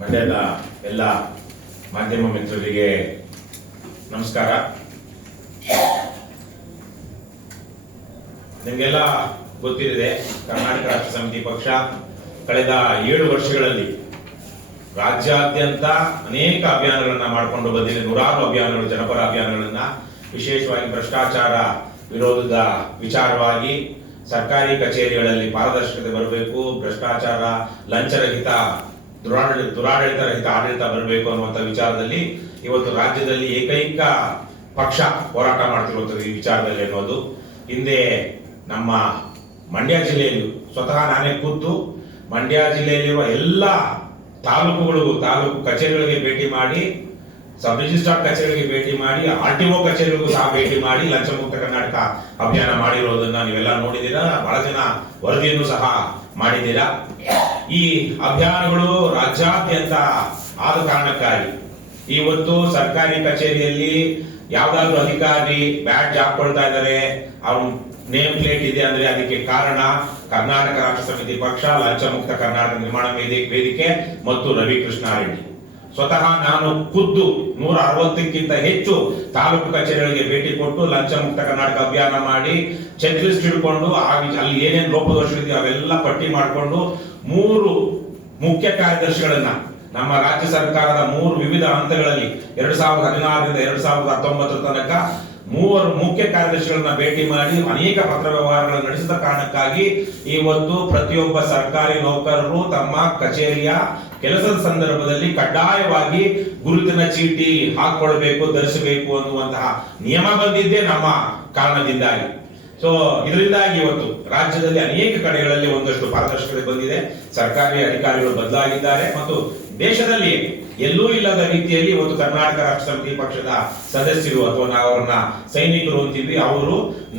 ಮಂಡ್ಯದ ಎಲ್ಲ ಮಾಧ್ಯಮ ಮಿತ್ರರಿಗೆ ನಮಸ್ಕಾರ. ನಿಮಗೆಲ್ಲ ಗೊತ್ತಿದೆ, ಕರ್ನಾಟಕ ರಾಷ್ಟ್ರ ಸಮಿತಿ ಪಕ್ಷ ಕಳೆದ 7 ವರ್ಷಗಳಲ್ಲಿ ರಾಜ್ಯಾದ್ಯಂತ ಅನೇಕ ಅಭಿಯಾನಗಳನ್ನ ಮಾಡಿಕೊಂಡು ಬಂದಿದೆ. ನೂರಾರು ಅಭಿಯಾನಗಳು, ಜನಪರ ಅಭಿಯಾನಗಳನ್ನ, ವಿಶೇಷವಾಗಿ ಭ್ರಷ್ಟಾಚಾರ ವಿರೋಧದ ವಿಚಾರವಾಗಿ ಸರ್ಕಾರಿ ಕಚೇರಿಗಳಲ್ಲಿ ಪಾರದರ್ಶಕತೆ ಬರಬೇಕು, ಭ್ರಷ್ಟಾಚಾರ, ಲಂಚರಹಿತ, ದುರಾಡಳಿತ ರಹಿತ ಆಡಳಿತ ಬರಬೇಕು ಅನ್ನುವಂಥ ವಿಚಾರದಲ್ಲಿ ಇವತ್ತು ರಾಜ್ಯದಲ್ಲಿ ಏಕೈಕ ಪಕ್ಷ ಹೋರಾಟ ಮಾಡ್ತಿರುವಂಥದ್ದು ಈ ವಿಚಾರದಲ್ಲಿ ಅನ್ನೋದು. ಹಿಂದೆ ನಮ್ಮ ಮಂಡ್ಯ ಜಿಲ್ಲೆಯಲ್ಲಿ ಸ್ವತಃ ನಾನೇ ಕೂತು ಮಂಡ್ಯ ಜಿಲ್ಲೆಯಲ್ಲಿರುವ ಎಲ್ಲ ತಾಲೂಕು ಕಚೇರಿಗಳಿಗೆ ಭೇಟಿ ಮಾಡಿ, ಸಬ್ ರಿಜಿಸ್ಟ್ರಾರ್ ಕಚೇರಿಗೆ ಭೇಟಿ ಮಾಡಿ, RTO ಕಚೇರಿಗೂ ಸಹ ಭೇಟಿ ಮಾಡಿ ಲಂಚ ಮುಕ್ತ ಕರ್ನಾಟಕ ಅಭಿಯಾನ ಮಾಡಿರೋದನ್ನ ನೀವೆಲ್ಲ ನೋಡಿದ್ದೀರಾ. ಬಹಳ ಜನ ವರದಿಯನ್ನು ಸಹ ಮಾಡಿದ್ದೀರಾ. ಈ ಅಭಿಯಾನಗಳು ರಾಜ್ಯಾದ್ಯಂತ ಆದ ಕಾರಣಕ್ಕಾಗಿ ಇವತ್ತು ಸರ್ಕಾರಿ ಕಚೇರಿಯಲ್ಲಿ ಯಾವ್ದಾದ್ರು ಅಧಿಕಾರಿ ಬ್ಯಾಡ್ಜ್ ಹಾಕೊಳ್ತಾ ಇದ್ದಾರೆ, ಅವ್ರ ನೇಮ್ ಪ್ಲೇಟ್ ಇದೆ ಅಂದ್ರೆ ಅದಕ್ಕೆ ಕಾರಣ ಕರ್ನಾಟಕ ರಾಷ್ಟ್ರ ಸಮಿತಿ ಪಕ್ಷ, ಲಂಚ ಮುಕ್ತ ಕರ್ನಾಟಕ ನಿರ್ಮಾಣ ವೇದಿಕೆ ಮತ್ತು ರವಿಕೃಷ್ಣಾರೆಡ್ಡಿ. ಸ್ವತಃ ನಾನು ಖುದ್ದು 160ಕ್ಕಿಂತ ಹೆಚ್ಚು ತಾಲೂಕು ಕಚೇರಿಗಳಿಗೆ ಭೇಟಿ ಕೊಟ್ಟು ಲಂಚ ಮುಕ್ತ ಕರ್ನಾಟಕ ಅಭಿಯಾನ ಮಾಡಿ ಚೆಕ್ ಲಿಸ್ಟ್ ಹಿಡ್ಕೊಂಡು ಅಲ್ಲಿ ಏನೇನು ಲೋಪದೋಷಗಳಿದೆಯೋ ಅವೆಲ್ಲ ಪಟ್ಟಿ ಮಾಡಿಕೊಂಡು 3 ಮುಖ್ಯ ಕಾರ್ಯದರ್ಶಿಗಳನ್ನ ನಮ್ಮ ರಾಜ್ಯ ಸರ್ಕಾರದ 3 ವಿವಿಧ ಹಂತಗಳಲ್ಲಿ 2016ರಿಂದ 2019 ತನಕ 3 ಮುಖ್ಯ ಕಾರ್ಯದರ್ಶಿಗಳನ್ನ ಭೇಟಿ ಮಾಡಿ ಅನೇಕ ಪತ್ರ ವ್ಯವಹಾರಗಳನ್ನು ನಡೆಸಿದ ಕಾರಣಕ್ಕಾಗಿ ಇವತ್ತು ಪ್ರತಿಯೊಬ್ಬ ಸರ್ಕಾರಿ ನೌಕರರು ತಮ್ಮ ಕಚೇರಿಯ ಕೆಲಸದ ಸಂದರ್ಭದಲ್ಲಿ ಕಡ್ಡಾಯವಾಗಿ ಗುರುತಿನ ಚೀಟಿ ಹಾಕೊಳ್ಬೇಕು, ಧರಿಸಬೇಕು ಅನ್ನುವಂತಹ ನಿಯಮ ಬಂದಿದ್ದೇ ನಮ್ಮ ಕಾರಣದಿಂದಾಗಿ. ಸೊ ಇದರಿಂದಾಗಿ ಇವತ್ತು ರಾಜ್ಯದಲ್ಲಿ ಅನೇಕ ಕಡೆಗಳಲ್ಲಿ ಒಂದಷ್ಟು ಪಾರದರ್ಶಕತೆ ಬಂದಿದೆ, ಸರ್ಕಾರಿ ಅಧಿಕಾರಿಗಳು ಬದಲಾಗಿದ್ದಾರೆ ಮತ್ತು ದೇಶದಲ್ಲಿ ಎಲ್ಲೂ ಇಲ್ಲದ ರೀತಿಯಲ್ಲಿ ಇವತ್ತು ಕರ್ನಾಟಕ ರಾಷ್ಟ್ರ ಸಮಿತಿ ಪಕ್ಷದ ಸದಸ್ಯರು ಅಥವಾ ನಾವು ಅವರನ್ನ ಸೈನಿಕರು ಅಂತೀವಿ, ಅವರು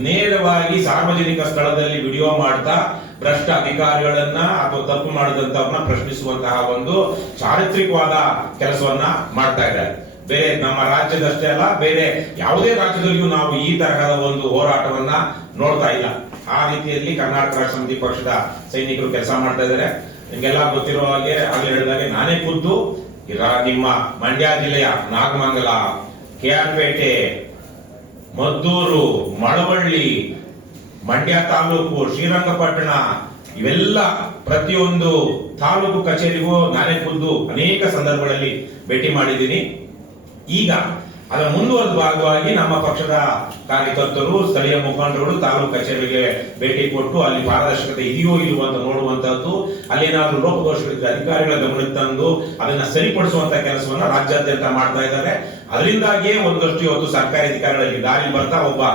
ನೇರವಾಗಿ ಸಾರ್ವಜನಿಕ ಸ್ಥಳದಲ್ಲಿ ವಿಡಿಯೋ ಮಾಡ್ತಾ ಭ್ರಷ್ಟ ಅಧಿಕಾರಿಗಳನ್ನ ಅಥವಾ ತಪ್ಪು ಮಾಡಿದಂತವ್ರನ್ನ ಪ್ರಶ್ನಿಸುವಂತಹ ಒಂದು ಚಾರಿತ್ರಿಕವಾದ ಕೆಲಸವನ್ನ ಮಾಡ್ತಾ ಇದ್ದಾರೆ. ಬೇರೆ ನಮ್ಮ ರಾಜ್ಯದಷ್ಟೇ ಅಲ್ಲ, ಬೇರೆ ಯಾವುದೇ ರಾಜ್ಯದಲ್ಲಿಯೂ ನಾವು ಈ ತರಹದ ಒಂದು ಹೋರಾಟವನ್ನ ನೋಡ್ತಾ ಇಲ್ಲ. ಆ ರೀತಿಯಲ್ಲಿ ಕರ್ನಾಟಕ ರಾಷ್ಟ್ರ ಸಮಿತಿ ಪಕ್ಷದ ಸೈನಿಕರು ಕೆಲಸ ಮಾಡ್ತಾ ಇದ್ದಾರೆ. ನಿಮ್ಗೆಲ್ಲ ಗೊತ್ತಿರೋ ಹಾಗೆ ಆಗ್ಲೇ ಹೇಳಿದಾಗೆ ನಾನೇ ಖುದ್ದು ನಿಮ್ಮ ಮಂಡ್ಯ ಜಿಲ್ಲೆಯ ನಾಗಮಂಗಲ, KR ಪೇಟೆ, ಮದ್ದೂರು, ಮಳವಳ್ಳಿ, ಮಂಡ್ಯ ತಾಲೂಕು, ಶ್ರೀರಂಗಪಟ್ಟಣ ಇವೆಲ್ಲ ಪ್ರತಿಯೊಂದು ತಾಲೂಕು ಕಚೇರಿಗೂ ನಾನೇ ಖುದ್ದು ಅನೇಕ ಸಂದರ್ಭಗಳಲ್ಲಿ ಭೇಟಿ ಮಾಡಿದ್ದೀನಿ. ಈಗ ಅದರ ಮುಂದುವರೆದ ಭಾಗವಾಗಿ ನಮ್ಮ ಪಕ್ಷದ ಕಾರ್ಯಕರ್ತರು, ಸ್ಥಳೀಯ ಮುಖಂಡರುಗಳು ತಾಲೂಕು ಕಚೇರಿಗೆ ಭೇಟಿ ಕೊಟ್ಟು ಅಲ್ಲಿ ಪಾರದರ್ಶಕತೆ ಇದೆಯೋ ಇಲ್ವೋ ಅಂತ ನೋಡುವಂತಹದ್ದು, ಅಲ್ಲೇನಾದ್ರೂ ಲೋಪದೋಷಗಳಿದ್ರೆ ಅಧಿಕಾರಿಗಳ ಗಮನಕ್ಕೆ ತಂದು ಅದನ್ನ ಸರಿಪಡಿಸುವಂತ ಕೆಲಸವನ್ನ ರಾಜ್ಯಾದ್ಯಂತ ಮಾಡ್ತಾ ಇದ್ದಾರೆ. ಅದರಿಂದಾಗಿಯೇ ಒಂದಷ್ಟು ಇವತ್ತು ಸರ್ಕಾರಿ ಅಧಿಕಾರಿಗಳಿಗೆ ದಾರಿ ಬರ್ತಾ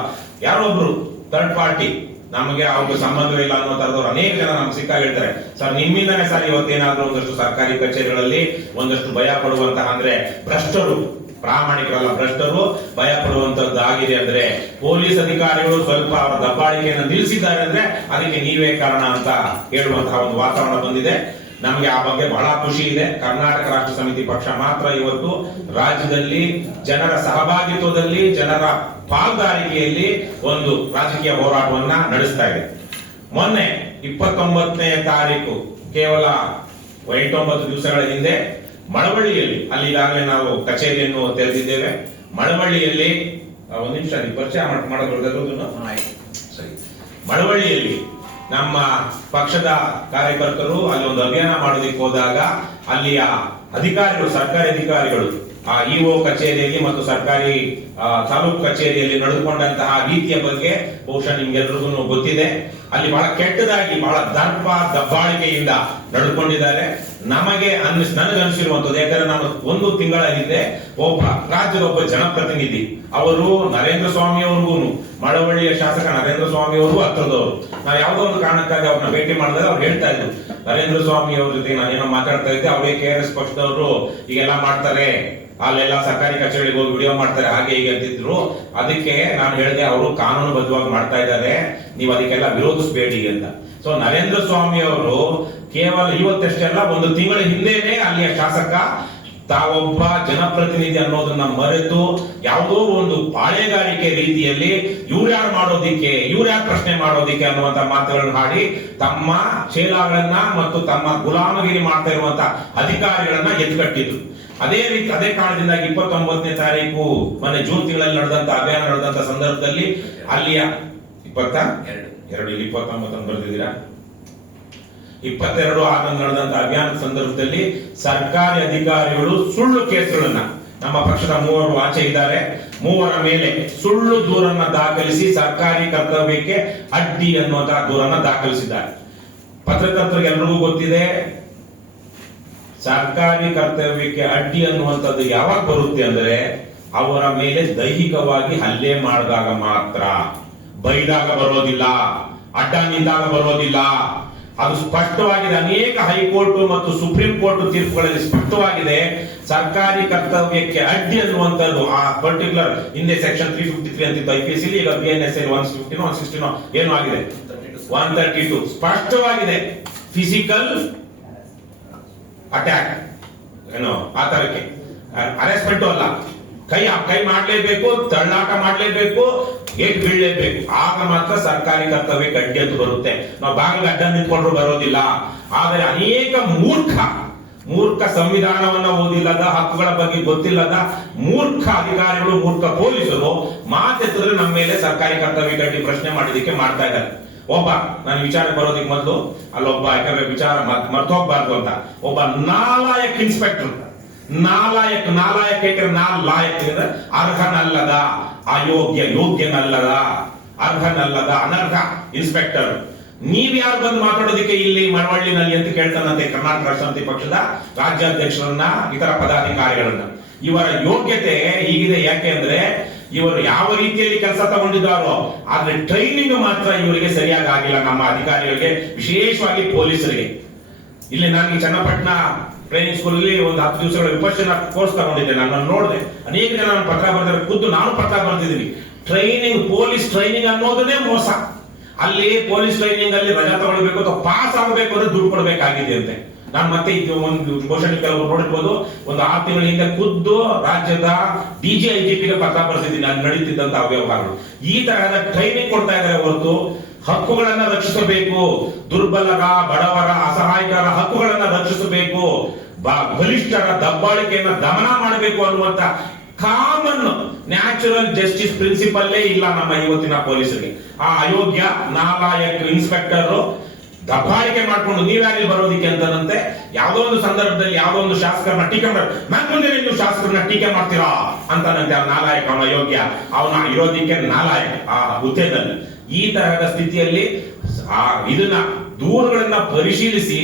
ಯಾರೊಬ್ರು ಥರ್ಡ್ ಪಾರ್ಟಿ ನಮಗೆ ಅವ್ರಿಗೆ ಸಂಬಂಧವಿಲ್ಲ ಅನ್ನೋ ತರದವ್ರು ಅನೇಕ ಜನ ನಮ್ಗೆ ಸಿಕ್ಕಾಗಿರ್ತಾರೆ. ಸರ್ ನಿಮ್ಮಿಂದನೇ ಸರ್ ಇವತ್ತೇನಾದ್ರೂ ಒಂದಷ್ಟು ಸರ್ಕಾರಿ ಕಚೇರಿಗಳಲ್ಲಿ ಒಂದಷ್ಟು ಭಯ ಪಡುವಂತಹ ಅಂದ್ರೆ ಭ್ರಷ್ಟರು, ಪ್ರಾಮಾಣಿಕರಲ್ಲ ಭ್ರಷ್ಟರು ಭಯ ಪಡುವಂತದ್ದಾಗಿದೆ ಅಂದ್ರೆ ಪೊಲೀಸ್ ಅಧಿಕಾರಿಗಳು ಸ್ವಲ್ಪ ಅವರ ದಬ್ಬಾಳಿಕೆಯನ್ನು ನಿಲ್ಲಿಸಿದ್ದಾರೆ ಅಂದ್ರೆ ಅದಕ್ಕೆ ನೀವೇ ಕಾರಣ ಅಂತ ಹೇಳುವಂತಹ ಒಂದು ವಾತಾವರಣ ಬಂದಿದೆ. ನಮಗೆ ಆ ಬಗ್ಗೆ ಬಹಳ ಖುಷಿ ಇದೆ. ಕರ್ನಾಟಕ ರಾಷ್ಟ್ರ ಸಮಿತಿ ಪಕ್ಷ ಮಾತ್ರ ಇವತ್ತು ರಾಜ್ಯದಲ್ಲಿ ಜನರ ಸಹಭಾಗಿತ್ವದಲ್ಲಿ, ಜನರ ಪಾಲ್ದಾರಿಕೆಯಲ್ಲಿ ಒಂದು ರಾಜಕೀಯ ಹೋರಾಟವನ್ನ ನಡೆಸ್ತಾ ಇದೆ. ಮೊನ್ನೆ 29ನೇ ತಾರೀಕು ಕೇವಲ 8-9 ದಿವಸಗಳ ಹಿಂದೆ ಮಳವಳ್ಳಿಯಲ್ಲಿ, ಅಲ್ಲಿ ಈಗಾಗಲೇ ನಾವು ಕಚೇರಿಯನ್ನು ತೆರೆದಿದ್ದೇವೆ. ಮಳವಳ್ಳಿಯಲ್ಲಿ ಒಂದು ನಿಮಿಷ ಪರಿಚಯ ಮಾಡೋದು ಸರಿ. ಮಳವಳ್ಳಿಯಲ್ಲಿ ನಮ್ಮ ಪಕ್ಷದ ಕಾರ್ಯಕರ್ತರು ಅಲ್ಲಿ ಒಂದು ಅಭಿಯಾನ ಮಾಡೋದಕ್ಕೆ ಹೋದಾಗ ಅಲ್ಲಿಯ ಅಧಿಕಾರಿಗಳು, ಸರ್ಕಾರಿ ಅಧಿಕಾರಿಗಳು ಆ EO ಕಚೇರಿಯಲ್ಲಿ ಮತ್ತು ಸರ್ಕಾರಿ ತಾಲೂಕು ಕಚೇರಿಯಲ್ಲಿ ನಡೆದುಕೊಂಡಂತಹ ರೀತಿಯ ಬಗ್ಗೆ ಬಹುಶಃ ನಿಮ್ಗೆಲ್ರಿಗೂ ಗೊತ್ತಿದೆ. ಅಲ್ಲಿ ಬಹಳ ಕೆಟ್ಟದಾಗಿ, ಬಹಳ ದರ್ಪ ದಬ್ಬಾಳಿಕೆಯಿಂದ ನಡೆದುಕೊಂಡಿದ್ದಾರೆ. ನನಗನ್ಸಿರುವಂತದ್ದು, ಯಾಕಂದ್ರೆ ನಾನು 1 ತಿಂಗಳ ಹಿಂದೆ ರಾಜ್ಯದ ಒಬ್ಬ ಜನಪ್ರತಿನಿಧಿ, ಅವರು ನರೇಂದ್ರ ಸ್ವಾಮಿ ಅವ್ರಿಗೂ, ಮಳವಳ್ಳಿಯ ಶಾಸಕ ನರೇಂದ್ರ ಸ್ವಾಮಿ ಅವರು ಹತ್ರದವರು, ನಾವು ಯಾವುದೋ ಒಂದು ಕಾರಣಕ್ಕಾಗಿ ಅವ್ರನ್ನ ಭೇಟಿ ಮಾಡಿದಾಗ ಅವ್ರು ಹೇಳ್ತಾ ಇದ್ರು, ನರೇಂದ್ರ ಸ್ವಾಮಿ ಅವ್ರ ಜೊತೆ ನಾನೇನೋ ಮಾತಾಡ್ತಾ ಇದ್ದೆ, ಅವರೇ KRS ಪಕ್ಷದವರು ಈಗೆಲ್ಲ ಮಾಡ್ತಾರೆ, ಅಲ್ಲೆಲ್ಲ ಸರ್ಕಾರಿ ಕಚೇರಿಗೆ ಹೋಗಿ ವಿಡಿಯೋ ಮಾಡ್ತಾರೆ, ಹಾಗೆ ಹೀಗೆ ಅಂತಿದ್ರು. ಅದಕ್ಕೆ ನಾನು ಹೇಳಿದೆ, ಅವರು ಕಾನೂನುಬದ್ಧವಾಗಿ ಮಾಡ್ತಾ ಇದ್ದಾರೆ, ನೀವು ಅದಕ್ಕೆಲ್ಲ ವಿರೋಧಿಸಬೇಡಿ ಅಂತ. ಸೊ ನರೇಂದ್ರ ಸ್ವಾಮಿ ಅವರು ಕೇವಲ ಇವತ್ತಷ್ಟೆಲ್ಲ 1 ತಿಂಗಳ ಹಿಂದೆನೆ ಅಲ್ಲಿಯ ಶಾಸಕ ತಾವೊಬ್ಬ ಜನಪ್ರತಿನಿಧಿ ಅನ್ನೋದನ್ನ ಮರೆತು ಯಾವುದೋ ಒಂದು ಪಾಳೆಗಾರಿಕೆ ರೀತಿಯಲ್ಲಿ ಇವ್ರ್ಯಾರು ಮಾಡೋದಿಕ್ಕೆ, ಇವ್ರ್ಯಾರು ಪ್ರಶ್ನೆ ಮಾಡೋದಿಕ್ಕೆ ಅನ್ನುವಂತ ಮಾತುಗಳನ್ನು ಹಾಡಿ ತಮ್ಮ ಚೇಲಾಗಳನ್ನ ಮತ್ತು ತಮ್ಮ ಗುಲಾಮಗಿರಿ ಮಾಡ್ತಾ ಇರುವಂತ ಅಧಿಕಾರಿಗಳನ್ನ ಎತ್ಕಟ್ಟಿದ್ರು. ಅದೇ ರೀತಿ ಅದೇ ಕಾರಣದಿಂದ 29ನೇ ತಾರೀಕು ಮೊನ್ನೆ ಜೂನ್ ತಿಂಗಳಲ್ಲಿ ನಡೆದಂತ ಅಭಿಯಾನ ನಡೆದಂತ ಸಂದರ್ಭದಲ್ಲಿ ಅಲ್ಲಿಯ 29 ಬರೆದಿದ್ದೀರಾ 22 ಆಗಸ್ಟ್ ನಡೆದಂತ ಅಭಿಯಾನದ ಸಂದರ್ಭದಲ್ಲಿ ಸರ್ಕಾರಿ ಅಧಿಕಾರಿಗಳು ಸುಳ್ಳು ಕೇಸುಗಳನ್ನ, ನಮ್ಮ ಪಕ್ಷದ 3 ಆಚೆ ಇದ್ದಾರೆ, 3 ಮೇಲೆ ಸುಳ್ಳು ದೂರನ್ನ ದಾಖಲಿಸಿ ಸರ್ಕಾರಿ ಕರ್ತವ್ಯಕ್ಕೆ ಅಡ್ಡಿ ಅನ್ನುವಂತಹ ದೂರನ್ನ ದಾಖಲಿಸಿದ್ದಾರೆ. ಪತ್ರಕರ್ತರಿಗೆ ಎಲ್ರಿಗೂ ಗೊತ್ತಿದೆ, ಸರ್ಕಾರಿ ಕರ್ತವ್ಯಕ್ಕೆ ಅಡ್ಡಿ ಅನ್ನುವಂಥದ್ದು ಯಾವಾಗ ಬರುತ್ತೆ ಅಂದ್ರೆ ಅವರ ಮೇಲೆ ದೈಹಿಕವಾಗಿ ಹಲ್ಲೆ ಮಾಡಿದಾಗ ಮಾತ್ರ, ಬೈದಾಗ ಬರೋದಿಲ್ಲ, ಅಡ್ಡ ನಿಂತಾಗ ಬರೋದಿಲ್ಲ. ಅದು ಸ್ಪಷ್ಟವಾಗಿದೆ. ಅನೇಕ ಹೈಕೋರ್ಟ್ ಮತ್ತು ಸುಪ್ರೀಂ ಕೋರ್ಟ್ ತೀರ್ಪುಗಳಲ್ಲಿ ಸ್ಪಷ್ಟವಾಗಿದೆ. ಸರ್ಕಾರಿ ಕರ್ತವ್ಯಕ್ಕೆ ಅಡ್ಡಿ ಅನ್ನುವಂಥದ್ದು ಆ ಪರ್ಟಿಕ್ಯುಲರ್ ಹಿಂದೆ ಸೆಕ್ಷನ್ 353 ಅಂತಿತ್ತು IPC, ಈಗ BNSL 115 116 ಏನು ಆಗಿದೆ 132 ಸ್ಪಷ್ಟವಾಗಿದೆ. ಫಿಸಿಕಲ್ ಅಟ್ಯಾಕ್ ಏನು ಆ ತರಕ್ಕೆ ಅರೆಸ್ಟ್ಮೆಂಟ್ ಅಲ್ಲ, ಕೈ ಮಾಡಲೇಬೇಕು, ತಳ್ಳಾಟ ಮಾಡಲೇಬೇಕು, ಏಟ್ ಬೀಳಲೇಬೇಕು. ಆಗ ಮಾತ್ರ ಸರ್ಕಾರಿ ಕರ್ತವ್ಯಕ್ಕೆ ಅಡ್ಡಿ ಅಂತ ಬರುತ್ತೆ. ನಾವು ಬಾಗಿಲು ಅಡ್ಡ ನಿಂತ್ಕೊಂಡ್ರು ಬರೋದಿಲ್ಲ. ಆದರೆ ಅನೇಕ ಮೂರ್ಖ ಸಂವಿಧಾನವನ್ನ ಓದಿಲ್ಲದ, ಹಕ್ಕುಗಳ ಬಗ್ಗೆ ಗೊತ್ತಿಲ್ಲದ ಮೂರ್ಖ ಅಧಿಕಾರಿಗಳು, ಮೂರ್ಖ ಪೊಲೀಸರು ಮಾತೆತ್ತಿದ್ರೆ ನಮ್ಮ ಮೇಲೆ ಸರ್ಕಾರಿ ಕರ್ತವ್ಯಕ್ಕೆ ಅಡ್ಡಿ ಪ್ರಶ್ನೆ ಮಾಡಿದಕ್ಕೆ ಮಾಡ್ತಾ ಇದ್ದಾರೆ. ಒಬ್ಬ ನಾನು ವಿಚಾರಕ್ಕೆ ಬರೋದಕ್ಕೆ ಮೊದಲು ಅಲ್ಲೊಬ್ಬ, ಯಾಕಂದ್ರೆ ವಿಚಾರ ಮರ್ತೋಗ್ಬಾರ್ದು ಅಂತ, ಒಬ್ಬ ನಾಲಾಯಕ್ ಇನ್ಸ್ಪೆಕ್ಟರ್, ನಾಲಾಯಕ್ ಅರ್ಹನಲ್ಲದ, ಯೋಗ್ಯನಲ್ಲದ, ಅರ್ಹನಲ್ಲದ, ಅನರ್ಹ ಇನ್ಸ್ಪೆಕ್ಟರ್ ನೀವ್ಯಾರು ಬಂದು ಮಾತಾಡೋದಕ್ಕೆ ಇಲ್ಲಿ ಮಳವಳ್ಳಿನಲ್ಲಿ ಅಂತ ಕೇಳ್ತಾನಂತೆ ಕರ್ನಾಟಕ ರಾಷ್ಟ್ರ ಸಮಿತಿ ಪಕ್ಷದ ರಾಜ್ಯಾಧ್ಯಕ್ಷರನ್ನ, ಇತರ ಪದಾಧಿಕಾರಿಗಳನ್ನ. ಇವರ ಯೋಗ್ಯತೆ ಹೀಗಿದೆ. ಯಾಕೆ ಅಂದ್ರೆ ಇವರು ಯಾವ ರೀತಿಯಲ್ಲಿ ಕೆಲಸ ತಗೊಂಡಿದ್ದಾರೋ, ಆದ್ರೆ ಟ್ರೈನಿಂಗ್ ಮಾತ್ರ ಇವರಿಗೆ ಸರಿಯಾಗಿ ಆಗಿಲ್ಲ. ನಮ್ಮ ಅಧಿಕಾರಿಗಳಿಗೆ, ವಿಶೇಷವಾಗಿ ಪೊಲೀಸರಿಗೆ. ಇಲ್ಲಿ ನಾನು ಚನ್ನಪಟ್ಟಣ ಟ್ರೈನಿಂಗ್ ಸ್ಕೂಲ್ ಅಲ್ಲಿ ಒಂದು 10 ದಿವಸಗಳ ವಿಪರ್ಶನ ಕೋರ್ಸ್ ತಗೊಂಡಿದ್ದೆ. ನಾನು ನೋಡಿದೆ, ಅನೇಕ ಜನ ಪತ್ರ ಬರ್ತಾರೆ, ಖುದ್ದು ನಾನು ಪತ್ರ ಬರ್ತಿದ್ದೀನಿ. ಟ್ರೈನಿಂಗ್, ಪೊಲೀಸ್ ಟ್ರೈನಿಂಗ್ ಅನ್ನೋದನ್ನೇ ಮೋಸ. ಅಲ್ಲಿ ಪೊಲೀಸ್ ಟ್ರೈನಿಂಗ್ ಅಲ್ಲಿ ರಜಾ ತಗೊಳ್ಬೇಕು ಅಥವಾ ಪಾಸ್ ಆಗಬೇಕು ಅಂದ್ರೆ ದುಡ್ಡು ಕೊಡಬೇಕಾಗಿದೆ ಅಂತೆ. ನಾನು ಮತ್ತೆ ಇದು ಒಂದು ಘೋಷಣೆ ಕೆಲವರು ನೋಡಿರ್ಬೋದು, ಒಂದು 6 ತಿಂಗಳ ಹಿಂದೆ ಖುದ್ದು ರಾಜ್ಯದ DGIGPಗೆ ಪತ್ರ ಬರ್ತಿದ್ದೀನಿ, ಅಲ್ಲಿ ನಡೀತಿದ್ದಂತ ಅವ್ಯವಹಾರಗಳು. ಈ ತರಹದ ಟ್ರೈನಿಂಗ್ ಕೊಡ್ತಾ ಇದ್ದಾರೆ ಹೊರತು ಹಕ್ಕುಗಳನ್ನ ರಕ್ಷಿಸಬೇಕು, ದುರ್ಬಲರ, ಬಡವರ, ಅಸಹಾಯಕರ ಹಕ್ಕುಗಳನ್ನ ರಕ್ಷಿಸಬೇಕು, ಬಲಿಷ್ಠರ ದಬ್ಬಾಳಿಕೆಯನ್ನ ದಮನ ಮಾಡಬೇಕು ಅನ್ನುವಂತ ಕಾಮನ್ ನ್ಯಾಚುರಲ್ ಜಸ್ಟಿಸ್ ಪ್ರಿನ್ಸಿಪಲ್ಲೇ ಇಲ್ಲ ನಮ್ಮ ಇವತ್ತಿನ ಪೊಲೀಸರಿಗೆ. ಆ ಅಯೋಗ್ಯ ನಾಲಾಯಕ್ ಇನ್ಸ್ಪೆಕ್ಟರ್ ದಬ್ಬಾಳಿಕೆ ಮಾಡ್ಕೊಂಡು ನೀವ್ಯಾರಿಗೆ ಬರೋದಿಕ್ಕೆ ಅಂತಂತೆ ಯಾವುದೋ ಒಂದು ಸಂದರ್ಭದಲ್ಲಿ ಯಾವುದೋ ಒಂದು ಶಾಸಕರನ್ನ ಟೀಕೆ ನಾನು ಮುಂದೆ ನೀವು ಶಾಸಕರನ್ನ ಟೀಕೆ ಮಾಡ್ತೀರಾ ಅಂತಾನಂತೆ. ಆ ನಾಲಾಯಕ, ಅವನ ಅಯೋಗ್ಯ, ಅವನ ಇರೋದಿಕ್ಕೆ ನಾಲಾಯಕ ಆ ಹುದ್ದೆದಲ್ಲಿ. ಈ ತರಹದ ಸ್ಥಿತಿಯಲ್ಲಿ ಇದನ್ನ ದೂರುಗಳನ್ನ ಪರಿಶೀಲಿಸಿ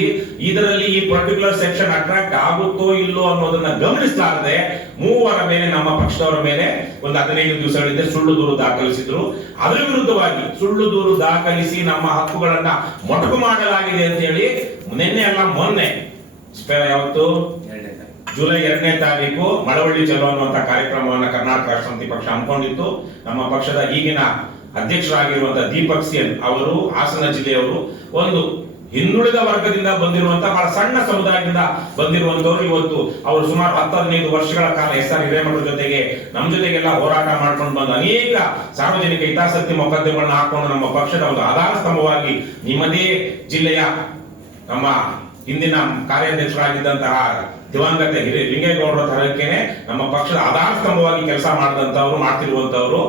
ಇದರಲ್ಲಿ ಈ ಪರ್ಟಿಕ್ಯುಲರ್ ಸೆಕ್ಷನ್ ಅಟ್ರಾಕ್ಟ್ ಆಗುತ್ತೋ ಇಲ್ಲೋ ಅನ್ನೋದನ್ನ ಗಮನಿಸಲಾರದೆ 3 ಮೇಲೆ, ನಮ್ಮ ಪಕ್ಷದವರ ಮೇಲೆ ಒಂದು 15 ದಿವಸಗಳಿಂದ ಸುಳ್ಳು ದೂರು ದಾಖಲಿಸಿದ್ರು. ಅದರ ವಿರುದ್ಧವಾಗಿ ಸುಳ್ಳು ದೂರು ದಾಖಲಿಸಿ ನಮ್ಮ ಹಕ್ಕುಗಳನ್ನ ಮೊಟಕು ಮಾಡಲಾಗಿದೆ ಅಂತ ಹೇಳಿ ನಿನ್ನೆ ಅಲ್ಲ ಮೊನ್ನೆ, ಯಾವತ್ತು ಜುಲೈ 2ನೇ ತಾರೀಕು ಮಳವಳ್ಳಿ ಚಲೋ ಅನ್ನುವಂತ ಕಾರ್ಯಕ್ರಮವನ್ನ ಕರ್ನಾಟಕ ರಾಷ್ಟ್ರ ಸಮಿತಿ ಪಕ್ಷ ಹಮ್ಮಿಕೊಂಡಿತ್ತು. ನಮ್ಮ ಪಕ್ಷದ ಈಗಿನ ಅಧ್ಯಕ್ಷರಾಗಿರುವಂತಹ ದೀಪಕ್ ಸಿಎನ್ ಅವರು, ಹಾಸನ ಜಿಲ್ಲೆಯವರು, ಒಂದು ಹಿಂದುಳಿದ ವರ್ಗದಿಂದ ಬಂದಿರುವಂತಹ ಬಹಳ ಸಣ್ಣ ಸಮುದಾಯದಿಂದ ಬಂದಿರುವಂತವರು. ಇವತ್ತು ಅವರು ಸುಮಾರು 10-15 ವರ್ಷಗಳ ಕಾಲ SR ಹಿರೇಮಠರ ಜೊತೆಗೆ ನಮ್ಮ ಜೊತೆಗೆಲ್ಲ ಹೋರಾಟ ಮಾಡ್ಕೊಂಡು ಬಂದು ಅನೇಕ ಸಾರ್ವಜನಿಕ ಹಿತಾಸಕ್ತಿ ಮೊಕದ್ದಮೆಗಳನ್ನ ಹಾಕೊಂಡು ನಮ್ಮ ಪಕ್ಷದ ಒಂದು ಆಧಾರ ಸ್ತಂಭವಾಗಿ ನಿಮ್ಮದೇ ಜಿಲ್ಲೆಯ ನಮ್ಮ ಹಿಂದಿನ ಕಾರ್ಯಾಧ್ಯಕ್ಷರಾಗಿದ್ದಂತಹ ದಿವಂಗತ ಲಿಂಗೇಗೌಡರ ತರಕ್ಕೇನೆ ನಮ್ಮ ಪಕ್ಷದ ಆಧಾರ ಸ್ತಂಭವಾಗಿ ಕೆಲಸ ಮಾಡ್ತಿರುವಂತವರು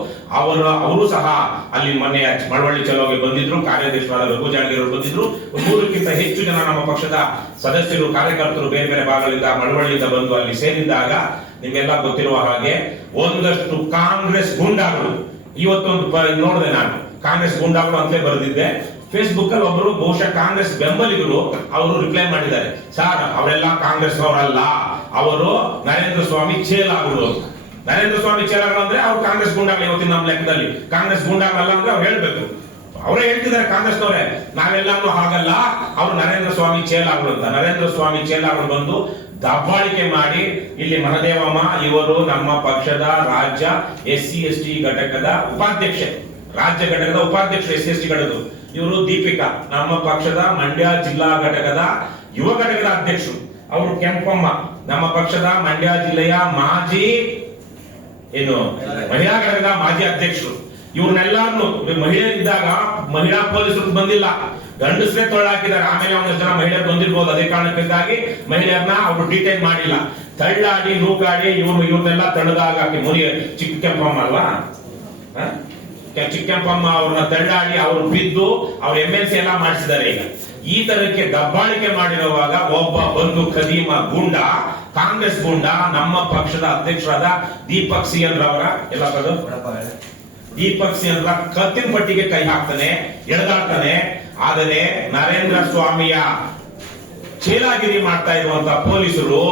ಅವರು ಸಹ ಅಲ್ಲಿ ಮೊನ್ನೆ ಮಳವಳ್ಳಿ ಚಲೋಗೆ ಬಂದಿದ್ರು. ಕಾರ್ಯಾಧ್ಯಕ್ಷರಾದ ರಘು ಜಾಣಗಿರವರು ಬಂದಿದ್ರು. 100ಕ್ಕಿಂತ ಹೆಚ್ಚು ಜನ ನಮ್ಮ ಪಕ್ಷದ ಸದಸ್ಯರು, ಕಾರ್ಯಕರ್ತರು ಬೇರೆ ಬೇರೆ ಭಾಗಗಳಿಂದ ಮಳವಳ್ಳಿಯಿಂದ ಬಂದು ಅಲ್ಲಿ ಸೇರಿದ್ದಾಗ ನಿಮ್ಗೆಲ್ಲ ಗೊತ್ತಿರುವ ಹಾಗೆ ಒಂದಷ್ಟು ಕಾಂಗ್ರೆಸ್ ಗೂಂಡಾಗಳು, ಇವತ್ತೊಂದು ನೋಡಿದೆ ನಾನು, ಕಾಂಗ್ರೆಸ್ ಗೂಂಡಾಗಳು ಅಂತಲೇ ಬರೆದಿದ್ದೆ. ಫೇಸ್ಬುಕ್ ಅಲ್ಲಿ ಒಬ್ಬರು ಬಹುಶಃ ಕಾಂಗ್ರೆಸ್ ಬೆಂಬಲಿಗರು ಅವರು ರಿಪ್ಲೈ ಮಾಡಿದ್ದಾರೆ, ಸರ್ ಅವರೆಲ್ಲ ಕಾಂಗ್ರೆಸ್ ಅವರಲ್ಲ, ಅವರು ನರೇಂದ್ರ ಸ್ವಾಮಿ ಚೇಲಾಗಳು. ನರೇಂದ್ರ ಸ್ವಾಮಿ ಚೇಲಾಗಳು ಅಂದ್ರೆ ಅವ್ರು ಕಾಂಗ್ರೆಸ್ ಗೂಂಡಾಗಳು. ಇವತ್ತಿನ ನಮ್ಮ ಲೆಕ್ಕದಲ್ಲಿ ಕಾಂಗ್ರೆಸ್ ಗೂಂಡಾಗಳಲ್ಲ ಅಂದ್ರೆ ಅವ್ರು ಹೇಳ್ಬೇಕು. ಅವರೇ ಹೇಳ್ತಿದ್ದಾರೆ ಕಾಂಗ್ರೆಸ್ನವರೇ, ನಾವೆಲ್ಲಾನು ಹಾಗಲ್ಲ, ಅವ್ರು ನರೇಂದ್ರ ಸ್ವಾಮಿ ಚೇಲಾಗಳು ಅಂತ. ನರೇಂದ್ರ ಸ್ವಾಮಿ ಚೇಲಾಗಳು ಬಂದು ದಬ್ಬಾಳಿಕೆ ಮಾಡಿ ಇಲ್ಲಿ ಮಹದೇವಮ್ಮ ಇವರು ನಮ್ಮ ಪಕ್ಷದ ರಾಜ್ಯ SC/ST ಘಟಕದ ಉಪಾಧ್ಯಕ್ಷೆ, ರಾಜ್ಯ ಘಟಕದ ಉಪಾಧ್ಯಕ್ಷ SC/ST ಘಟಕದ ಇವರು. ದೀಪಿಕಾ ನಮ್ಮ ಪಕ್ಷದ ಮಂಡ್ಯ ಜಿಲ್ಲಾ ಘಟಕದ ಯುವ ಘಟಕದ ಅಧ್ಯಕ್ಷರು. ಅವರು ಕೆಂಪಮ್ಮ ನಮ್ಮ ಪಕ್ಷದ ಮಂಡ್ಯ ಜಿಲ್ಲೆಯ ಮಾಜಿ ಮಹಿಳಾ ಘಟಕದ ಮಾಜಿ ಅಧ್ಯಕ್ಷರು. ಇವ್ರನ್ನೆಲ್ಲಾರು ಮಹಿಳೆಯರಿದ್ದಾಗ ಮಹಿಳಾ ಪೊಲೀಸರು ಬಂದಿಲ್ಲ, ಗಂಡಸರೇ ತೊಳ್ಳಾಕಿದ್ದಾರೆ. ಆಮೇಲೆ ಒಂದಷ್ಟು ಜನ ಮಹಿಳೆಯರು ಬಂದಿರ್ಬೋದು, ಅದೇ ಕಾರಣಕ್ಕಾಗಿ ಮಹಿಳೆಯರನ್ನ ಅವರು ಡಿಟೈನ್ ಮಾಡಿಲ್ಲ. ತಳ್ಳಾಡಿ ನೂಕಾಡಿ ಇವ್ರನ್ನೆಲ್ಲ ತಳ್ಳದಾಗ ಮುರಿ ಚಿಕ್ಕ ಕೆಂಪಮ್ಮ ಅಲ್ವಾ, ಚಿಕ್ಕಪ್ಪಮ್ಮ ಅವ್ರನ್ನ ತಳ್ಳಾಡಿ ಅವ್ರು ಬಿದ್ದು ಅವ್ರ MLC ಎಲ್ಲ ಮಾಡಿಸಿದ್ದಾರೆ. ಈಗ ಈ ತರಕ್ಕೆ ದಬ್ಬಾಳಿಕೆ ಮಾಡಿರುವಾಗ ಒಬ್ಬ ಬಂದು ಖದೀಮ ಗುಂಡ, ಕಾಂಗ್ರೆಸ್ ಗುಂಡ, ನಮ್ಮ ಪಕ್ಷದ ಅಧ್ಯಕ್ಷರಾದ ದೀಪಕ್ ಸಿಎನ್ ರವರ ದೀಪಕ್ ಸಿಎನ್ ರ ಕತ್ತಿನ ಪಟ್ಟಿಗೆ ಕೈ ಹಾಕ್ತಾನೆ, ಎಳೆದಾಡ್ತಾನೆ. ಆದರೆ ನರೇಂದ್ರ ಸ್ವಾಮಿಯ ಚೇಲಾಗಿರಿ ಮಾಡ್ತಾ ಇರುವಂತ ಪೊಲೀಸರು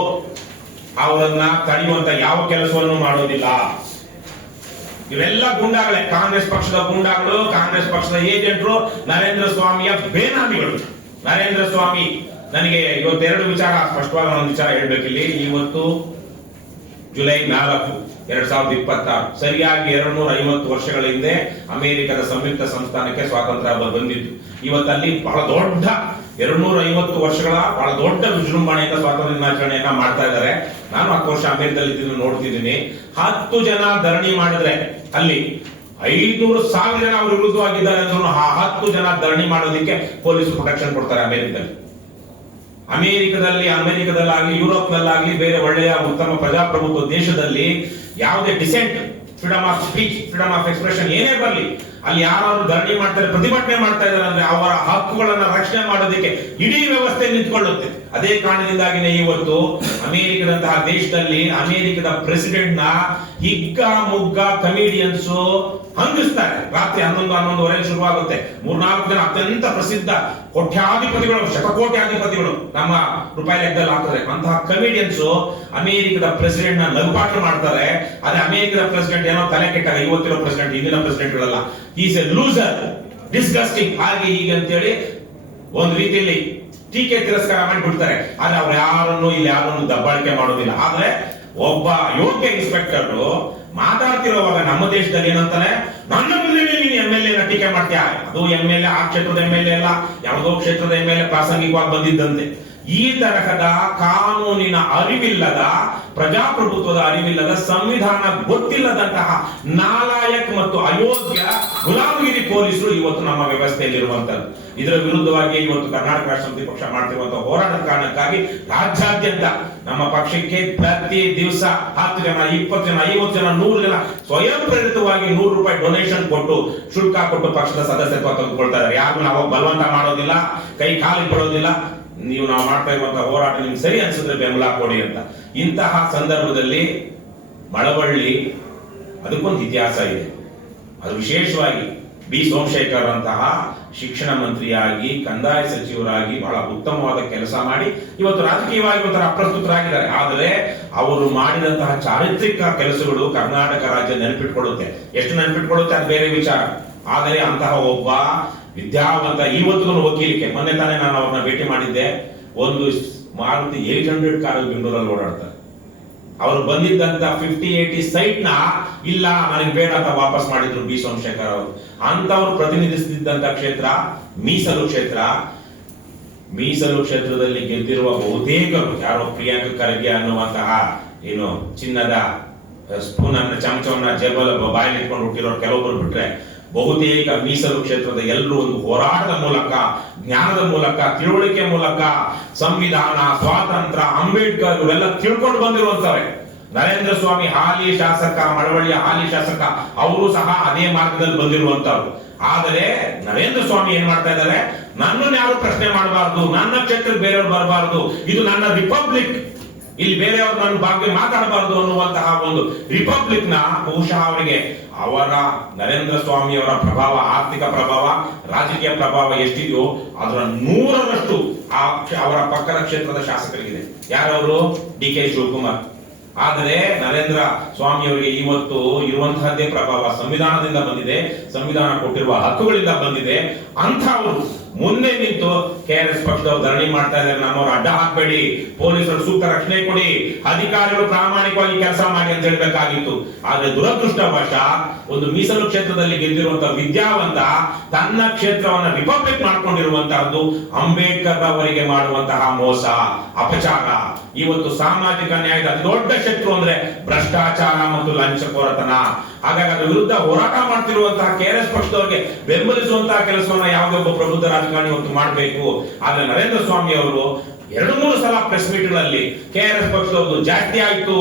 ಅವರನ್ನ ತಡೆಯುವಂತ ಯಾವ ಕೆಲಸವನ್ನು ಮಾಡೋದಿಲ್ಲ. ಇವೆಲ್ಲ ಗುಂಡಾಗಳೇ, ಕಾಂಗ್ರೆಸ್ ಪಕ್ಷದ ಗುಂಡಾಗಳು, ಕಾಂಗ್ರೆಸ್ ಪಕ್ಷದ ಏಜೆಂಟ್ರು, ನರೇಂದ್ರ ಸ್ವಾಮಿಯ ಬೇನಾಮಿಗಳು. ನರೇಂದ್ರ ಸ್ವಾಮಿ ನನಗೆ ಇವತ್ತೆರಡು ವಿಚಾರ ಸ್ಪಷ್ಟವಾಗಿ ಒಂದು ವಿಚಾರ ಹೇಳ್ಬೇಕಿಲ್ಲಿ. ಇವತ್ತು ಜುಲೈ 4, 2026 ಸರಿಯಾಗಿ 250 ವರ್ಷಗಳ ಹಿಂದೆ ಅಮೆರಿಕದ ಸಂಯುಕ್ತ ಸಂಸ್ಥಾನಕ್ಕೆ ಸ್ವಾತಂತ್ರ್ಯ ಬಂದಿದ್ದು. ಇವತ್ತಲ್ಲಿ ಬಹಳ ದೊಡ್ಡ 250 ವರ್ಷಗಳ ಬಹಳ ದೊಡ್ಡ ವಿಜೃಂಭಣೆಯಿಂದ ಸ್ವಾತಂತ್ರ್ಯ ದಿನಾಚರಣೆಯನ್ನ ಮಾಡ್ತಾ ಇದ್ದಾರೆ. ನಾನು 10 ವರ್ಷ ಅಮೆರಿಕದಲ್ಲಿ ನೋಡ್ತಿದ್ದೀನಿ. 10 ಜನ ಧರಣಿ ಮಾಡಿದ್ರೆ ಅಲ್ಲಿ 500,000 ಜನ ಅವರು ವಿರುದ್ಧವಾಗಿದ್ದಾರೆ ಅಂದ್ರೂ 10 ಜನ ಧರಣಿ ಮಾಡೋದಕ್ಕೆ ಪೊಲೀಸ್ ಪ್ರೊಟೆಕ್ಷನ್ ಕೊಡ್ತಾರೆ ಅಮೆರಿಕದಲ್ಲಾಗ್ಲಿ ಯುರೋಪ್ನಲ್ಲಾಗ್ಲಿ ಬೇರೆ ಒಳ್ಳೆಯ ಉತ್ತಮ ಪ್ರಜಾಪ್ರಭುತ್ವ ದೇಶದಲ್ಲಿ ಯಾವುದೇ dissent, freedom of speech, freedom of expression ಏನೇ ಬರಲಿ, ಅಲ್ಲಿ ಯಾರು ಧರಣಿ ಮಾಡ್ತಾರೆ, ಪ್ರತಿಭಟನೆ ಮಾಡ್ತಾ ಇದ್ದಾರೆ ಅಂದ್ರೆ ಅವರ ಹಕ್ಕುಗಳನ್ನ ರಕ್ಷಣೆ ಮಾಡೋದಕ್ಕೆ ಇಡೀ ವ್ಯವಸ್ಥೆ ನಿಂತ್ಕೊಳ್ಳುತ್ತೆ. ಅದೇ ಕಾರಣದಿಂದಾಗಿನೇ ಇವತ್ತು ಅಮೆರಿಕದಂತಹ ದೇಶದಲ್ಲಿ ಅಮೆರಿಕದ ಪ್ರೆಸಿಡೆಂಟ್ ನ ಹಿಗ್ಗ ಮುಗ್ಗ ಕಮಿಡಿಯನ್ಸ್ ಹಂಗಿಸ್ತಾರೆ. ರಾತ್ರಿ 11:30 ಶುರುವಾಗುತ್ತೆ. 3-4 ಜನ ಅತ್ಯಂತ ಪ್ರಸಿದ್ಧ ಕೋಟ್ಯಾಧಿಪತಿಗಳು, ಶತಕೋಟ್ಯಾಧಿಪತಿಗಳು ನಮ್ಮ ರೂಪಾಯಿ ಲೆಕ್ಕದಲ್ಲಿ ಆಗ್ತದೆ ಅಂತಹ ಕಮಿಡಿಯನ್ಸ್ ಅಮೆರಿಕದ ಪ್ರೆಸಿಡೆಂಟ್ ನ ನಗುಪಾಠ ಮಾಡ್ತಾರೆ. ಅದೇ ಅಮೆರಿಕದ ಪ್ರೆಸಿಡೆಂಟ್ ಏನೋ ತಲೆ ಕೆಟ್ಟಾಗ, ಇವತ್ತಿರೋ ಪ್ರೆಸಿಡೆಂಟ್, ಹಿಂದಿನ ಪ್ರೆಸಿಡೆಂಟ್ಗಳೆಲ್ಲ ಈಸ್ ಎ ಲೂಸರ್, ಡಿಸ್ಗಸ್ಟಿಂಗ್, ಹಾಗೆ ಹೀಗೆ ಅಂತೇಳಿ ಒಂದು ರೀತಿಯಲ್ಲಿ ಟೀಕೆ ತಿರಸ್ಕಾರ ಮಾಡಿಬಿಡ್ತಾರೆ. ಆದ್ರೆ ಅವ್ರು ಯಾರನ್ನು ದಬ್ಬಾಳಿಕೆ ಮಾಡೋದಿಲ್ಲ. ಆದ್ರೆ ಒಬ್ಬ ಯೋಗ್ಯ ಇನ್ಸ್ಪೆಕ್ಟರ್ ಮಾತಾಡ್ತಿರೋವಾಗ ನಮ್ಮ ದೇಶದಲ್ಲಿ ಏನಂತಾನೆ, ನನ್ನ ಮುಂದೆ ನೀನು MLA ನ ಟೀಕೆ ಮಾಡ್ತೀಯ. ಅದು MLA ಆ ಕ್ಷೇತ್ರದ MLA ಅಲ್ಲ, ಯಾವುದೋ ಕ್ಷೇತ್ರದ MLA ಪ್ರಾಸಂಗಿಕವಾಗಿ ಬಂದಿದ್ದಂತೆ. ಈ ತರಹದ ಕಾನೂನಿನ ಅರಿವಿಲ್ಲದ, ಪ್ರಜಾಪ್ರಭುತ್ವದ ಅರಿವಿಲ್ಲದ, ಸಂವಿಧಾನ ಗೊತ್ತಿಲ್ಲದಂತಹ ನಾಲಾಯಕ್ ಮತ್ತು ಅಯೋಗ್ಯ ಗುಲಾಮಗಿರಿ ಪೊಲೀಸರು ಇವತ್ತು ನಮ್ಮ ವ್ಯವಸ್ಥೆಯಲ್ಲಿರುವಂತದ್ದು. ಇದರ ವಿರುದ್ಧವಾಗಿ ಇವತ್ತು ಕರ್ನಾಟಕ ರಾಷ್ಟ್ರ ಸಮಿತಿ ಪಕ್ಷ ಮಾಡ್ತಿರುವಂತಹ ಹೋರಾಟದ ಕಾರಣಕ್ಕಾಗಿ ರಾಜ್ಯಾದ್ಯಂತ ನಮ್ಮ ಪಕ್ಷಕ್ಕೆ ಪ್ರತಿ ದಿವಸ 10 ಜನ, 20 ಜನ, 50 ಜನ, 100 ಜನ ಸ್ವಯಂ ಪ್ರೇರಿತವಾಗಿ ₹100 ಡೊನೇಷನ್ ಕೊಟ್ಟು, ಶುಲ್ಕ ಕೊಟ್ಟು ಪಕ್ಷದ ಸದಸ್ಯತ್ವ ತೆಗೆದುಕೊಳ್ತಾ ಇದ್ದಾರೆ. ಯಾರು ನಾವು ಬಲವಂತ ಮಾಡೋದಿಲ್ಲ, ಕೈ ಖಾಲಿ ಕೊಡೋದಿಲ್ಲ. ನೀವು ನಾವು ಮಾಡ್ತಾ ಇರುವಂತಹ ಹೋರಾಟ ನಿಮ್ಗೆ ಸರಿ ಅನ್ಸಿದ್ರೆ ಬೆಂಬಲ ಕೊಡಿ ಅಂತ. ಇಂತಹ ಸಂದರ್ಭದಲ್ಲಿ ಮಳವಳ್ಳಿ ಅದಕ್ಕೊಂದು ಇತಿಹಾಸ ಇದೆ. ಅದು ವಿಶೇಷವಾಗಿ ಬಿ ಸೋಮಶೇಖರ್ ಅಂತಹ ಶಿಕ್ಷಣ ಮಂತ್ರಿಯಾಗಿ, ಕಂದಾಯ ಸಚಿವರಾಗಿ ಬಹಳ ಉತ್ತಮವಾದ ಕೆಲಸ ಮಾಡಿ ಇವತ್ತು ರಾಜಕೀಯವಾಗಿ ಒಂಥರ ಅಪ್ರಸ್ತುತರಾಗಿದ್ದಾರೆ. ಆದರೆ ಅವರು ಮಾಡಿದಂತಹ ಚಾರಿತ್ರಿಕ ಕೆಲಸಗಳು ಕರ್ನಾಟಕ ರಾಜ್ಯ ನೆನಪಿಟ್ಕೊಳ್ಳುತ್ತೆ. ಎಷ್ಟು ನೆನಪಿಟ್ಕೊಳ್ಳುತ್ತೆ ಅದು ಬೇರೆ ವಿಚಾರ. ಆದರೆ ಅಂತಹ ಒಬ್ಬ ವಿದ್ಯಾವಂತ, ಇವತ್ತು ವಕೀಲಿಕೆ, ಮೊನ್ನೆ ತಾನೇ ನಾನು ಅವ್ರನ್ನ ಭೇಟಿ ಮಾಡಿದ್ದೆ. ಒಂದು ಮಾರುತಿ 800 ಕಾರು ಬೆಂಗಳೂರಲ್ಲಿ ಓಡಾಡ್ತಾರೆ. ಅವರು ಬಂದಿದ್ದಂತ 50-80 ಸೈಟ್ ನ ಇಲ್ಲ ನನಗೆ ಬೇಡ ಅಂತ ವಾಪಸ್ ಮಾಡಿದ್ರು ಬಿ ಸೋಮಶೇಖರ್ ಅವರು. ಅಂತವ್ರು ಪ್ರತಿನಿಧಿಸುತ್ತಿದ್ದಂತ ಕ್ಷೇತ್ರ ಮೀಸಲು ಕ್ಷೇತ್ರ. ಮೀಸಲು ಕ್ಷೇತ್ರದಲ್ಲಿ ಗೆದ್ದಿರುವ ಬಹುತೇಕರು, ಯಾರೋ ಪ್ರಿಯಾಂಕ ಖರ್ಗೆ ಅನ್ನುವಂತಹ ಚಿನ್ನದ ಸ್ಪೂನ್ ಅನ್ನ, ಚಮಚವನ್ನ ಜೇಬಲ್ ಬಾಯಲ್ಲಿ ಇಟ್ಕೊಂಡು ಹುಟ್ಟಿರೋರು ಕೆಲವೊಬ್ಬರು ಬಿಟ್ರೆ, ಬಹುತೇಕ ಮೀಸಲು ಕ್ಷೇತ್ರದ ಎಲ್ಲರೂ ಒಂದು ಹೋರಾಟದ ಮೂಲಕ, ಜ್ಞಾನದ ಮೂಲಕ, ತಿಳುವಳಿಕೆ ಮೂಲಕ ಸಂವಿಧಾನ, ಸ್ವಾತಂತ್ರ್ಯ, ಅಂಬೇಡ್ಕರ್ ಇವೆಲ್ಲ ತಿಳ್ಕೊಂಡು ಬಂದಿರುವಂತವ್ರೆ. ನರೇಂದ್ರ ಸ್ವಾಮಿ ಹಾಲಿ ಶಾಸಕ, ಮಳವಳ್ಳಿಯ ಹಾಲಿ ಶಾಸಕ, ಅವರು ಸಹ ಅದೇ ಮಾರ್ಗದಲ್ಲಿ ಬಂದಿರುವಂತವ್ರು. ಆದರೆ ನರೇಂದ್ರ ಸ್ವಾಮಿ ಏನ್ ಮಾಡ್ತಾ ಇದ್ದಾರೆ, ನನ್ನನ್ನು ಯಾರು ಪ್ರಶ್ನೆ ಮಾಡಬಾರದು, ನನ್ನ ಕ್ಷೇತ್ರಕ್ಕೆ ಬೇರೆಯವ್ರು ಬರಬಾರದು, ಇದು ನನ್ನ ರಿಪಬ್ಲಿಕ್, ಇಲ್ಲಿ ಬೇರೆಯವರು ನನ್ನ ಬಗ್ಗೆ ಮಾತಾಡಬಾರದು ಅನ್ನುವಂತಹ ಒಂದು ರಿಪಬ್ಲಿಕ್ ನ ಬಹುಶಃ ಅವರಿಗೆ ಅವರ ನರೇಂದ್ರ ಸ್ವಾಮಿ ಅವರ ಪ್ರಭಾವ, ಆರ್ಥಿಕ ಪ್ರಭಾವ, ರಾಜಕೀಯ ಪ್ರಭಾವ ಎಷ್ಟಿದೆಯೋ ಅದರ 100ರಷ್ಟು ಅವರ ಪಕ್ಕದ ಕ್ಷೇತ್ರದ ಶಾಸಕರಿಗಿದೆ. ಯಾರವರು? DK ಶಿವಕುಮಾರ್. ಆದರೆ ನರೇಂದ್ರ ಸ್ವಾಮಿ ಅವರಿಗೆ ಇವತ್ತು ಇರುವಂತಹದ್ದೇ ಪ್ರಭಾವ ಸಂವಿಧಾನದಿಂದ ಬಂದಿದೆ, ಸಂವಿಧಾನ ಕೊಟ್ಟಿರುವ ಹಕ್ಕುಗಳಿಂದ ಬಂದಿದೆ. ಅಂಥವರು ಮುಂದೆ ನಿಂತು KRS ಪಕ್ಷದವರು ಧರಣಿ ಮಾಡ್ತಾ ಇದ್ದಾರೆ, ನಮ್ಮವ್ರು ಅಡ್ಡ ಹಾಕಬೇಡಿ, ಪೊಲೀಸರು ಸೂಕ್ತ ರಕ್ಷಣೆ ಕೊಡಿ, ಅಧಿಕಾರಿಗಳು ಪ್ರಾಮಾಣಿಕವಾಗಿ ಕೆಲಸ ಮಾಡಿ ಅಂತ ಹೇಳ್ಬೇಕಾಗಿತ್ತು. ಆದ್ರೆ ದುರದೃಷ್ಟವಶ ಒಂದು ಮೀಸಲು ಕ್ಷೇತ್ರದಲ್ಲಿ ಗೆದ್ದಿರುವಂತಹ ವಿದ್ಯಾವಂತ ತನ್ನ ಕ್ಷೇತ್ರವನ್ನ ರಿಪಬ್ಲಿಕ್ ಮಾಡ್ಕೊಂಡಿರುವಂತಹದ್ದು ಅಂಬೇಡ್ಕರ್ ಅವರಿಗೆ ಮಾಡುವಂತಹ ಮೋಸ, ಅಪಚಾರ. ಇವತ್ತು ಸಾಮಾಜಿಕ ನ್ಯಾಯದ ಅತಿ ದೊಡ್ಡ ಶತ್ರು ಅಂದ್ರೆ ಭ್ರಷ್ಟಾಚಾರ ಮತ್ತು ಲಂಚಕೋರತನ. ಹಾಗಾಗಿ ಅದರ ವಿರುದ್ಧ ಹೋರಾಟ ಮಾಡ್ತಿರುವಂತಹ KRS ಪಕ್ಷದವರಿಗೆ ಬೆಂಬಲಿಸುವಂತಹ ಕೆಲಸವನ್ನ ಯಾವುದೇ ಒಬ್ಬ ಪ್ರಬುದ್ಧ ರಾಜಕಾರಣಿ ಇವತ್ತು ಮಾಡಬೇಕು. ಆದ್ರೆ ನರೇಂದ್ರ ಸ್ವಾಮಿ ಅವರು 2-3 ಸಲ ಪ್ರೆಸ್ ಮೀಟ್ಗಳಲ್ಲಿ KRS ಪಕ್ಷದವರು ಜಾಸ್ತಿ ಆಯ್ತು,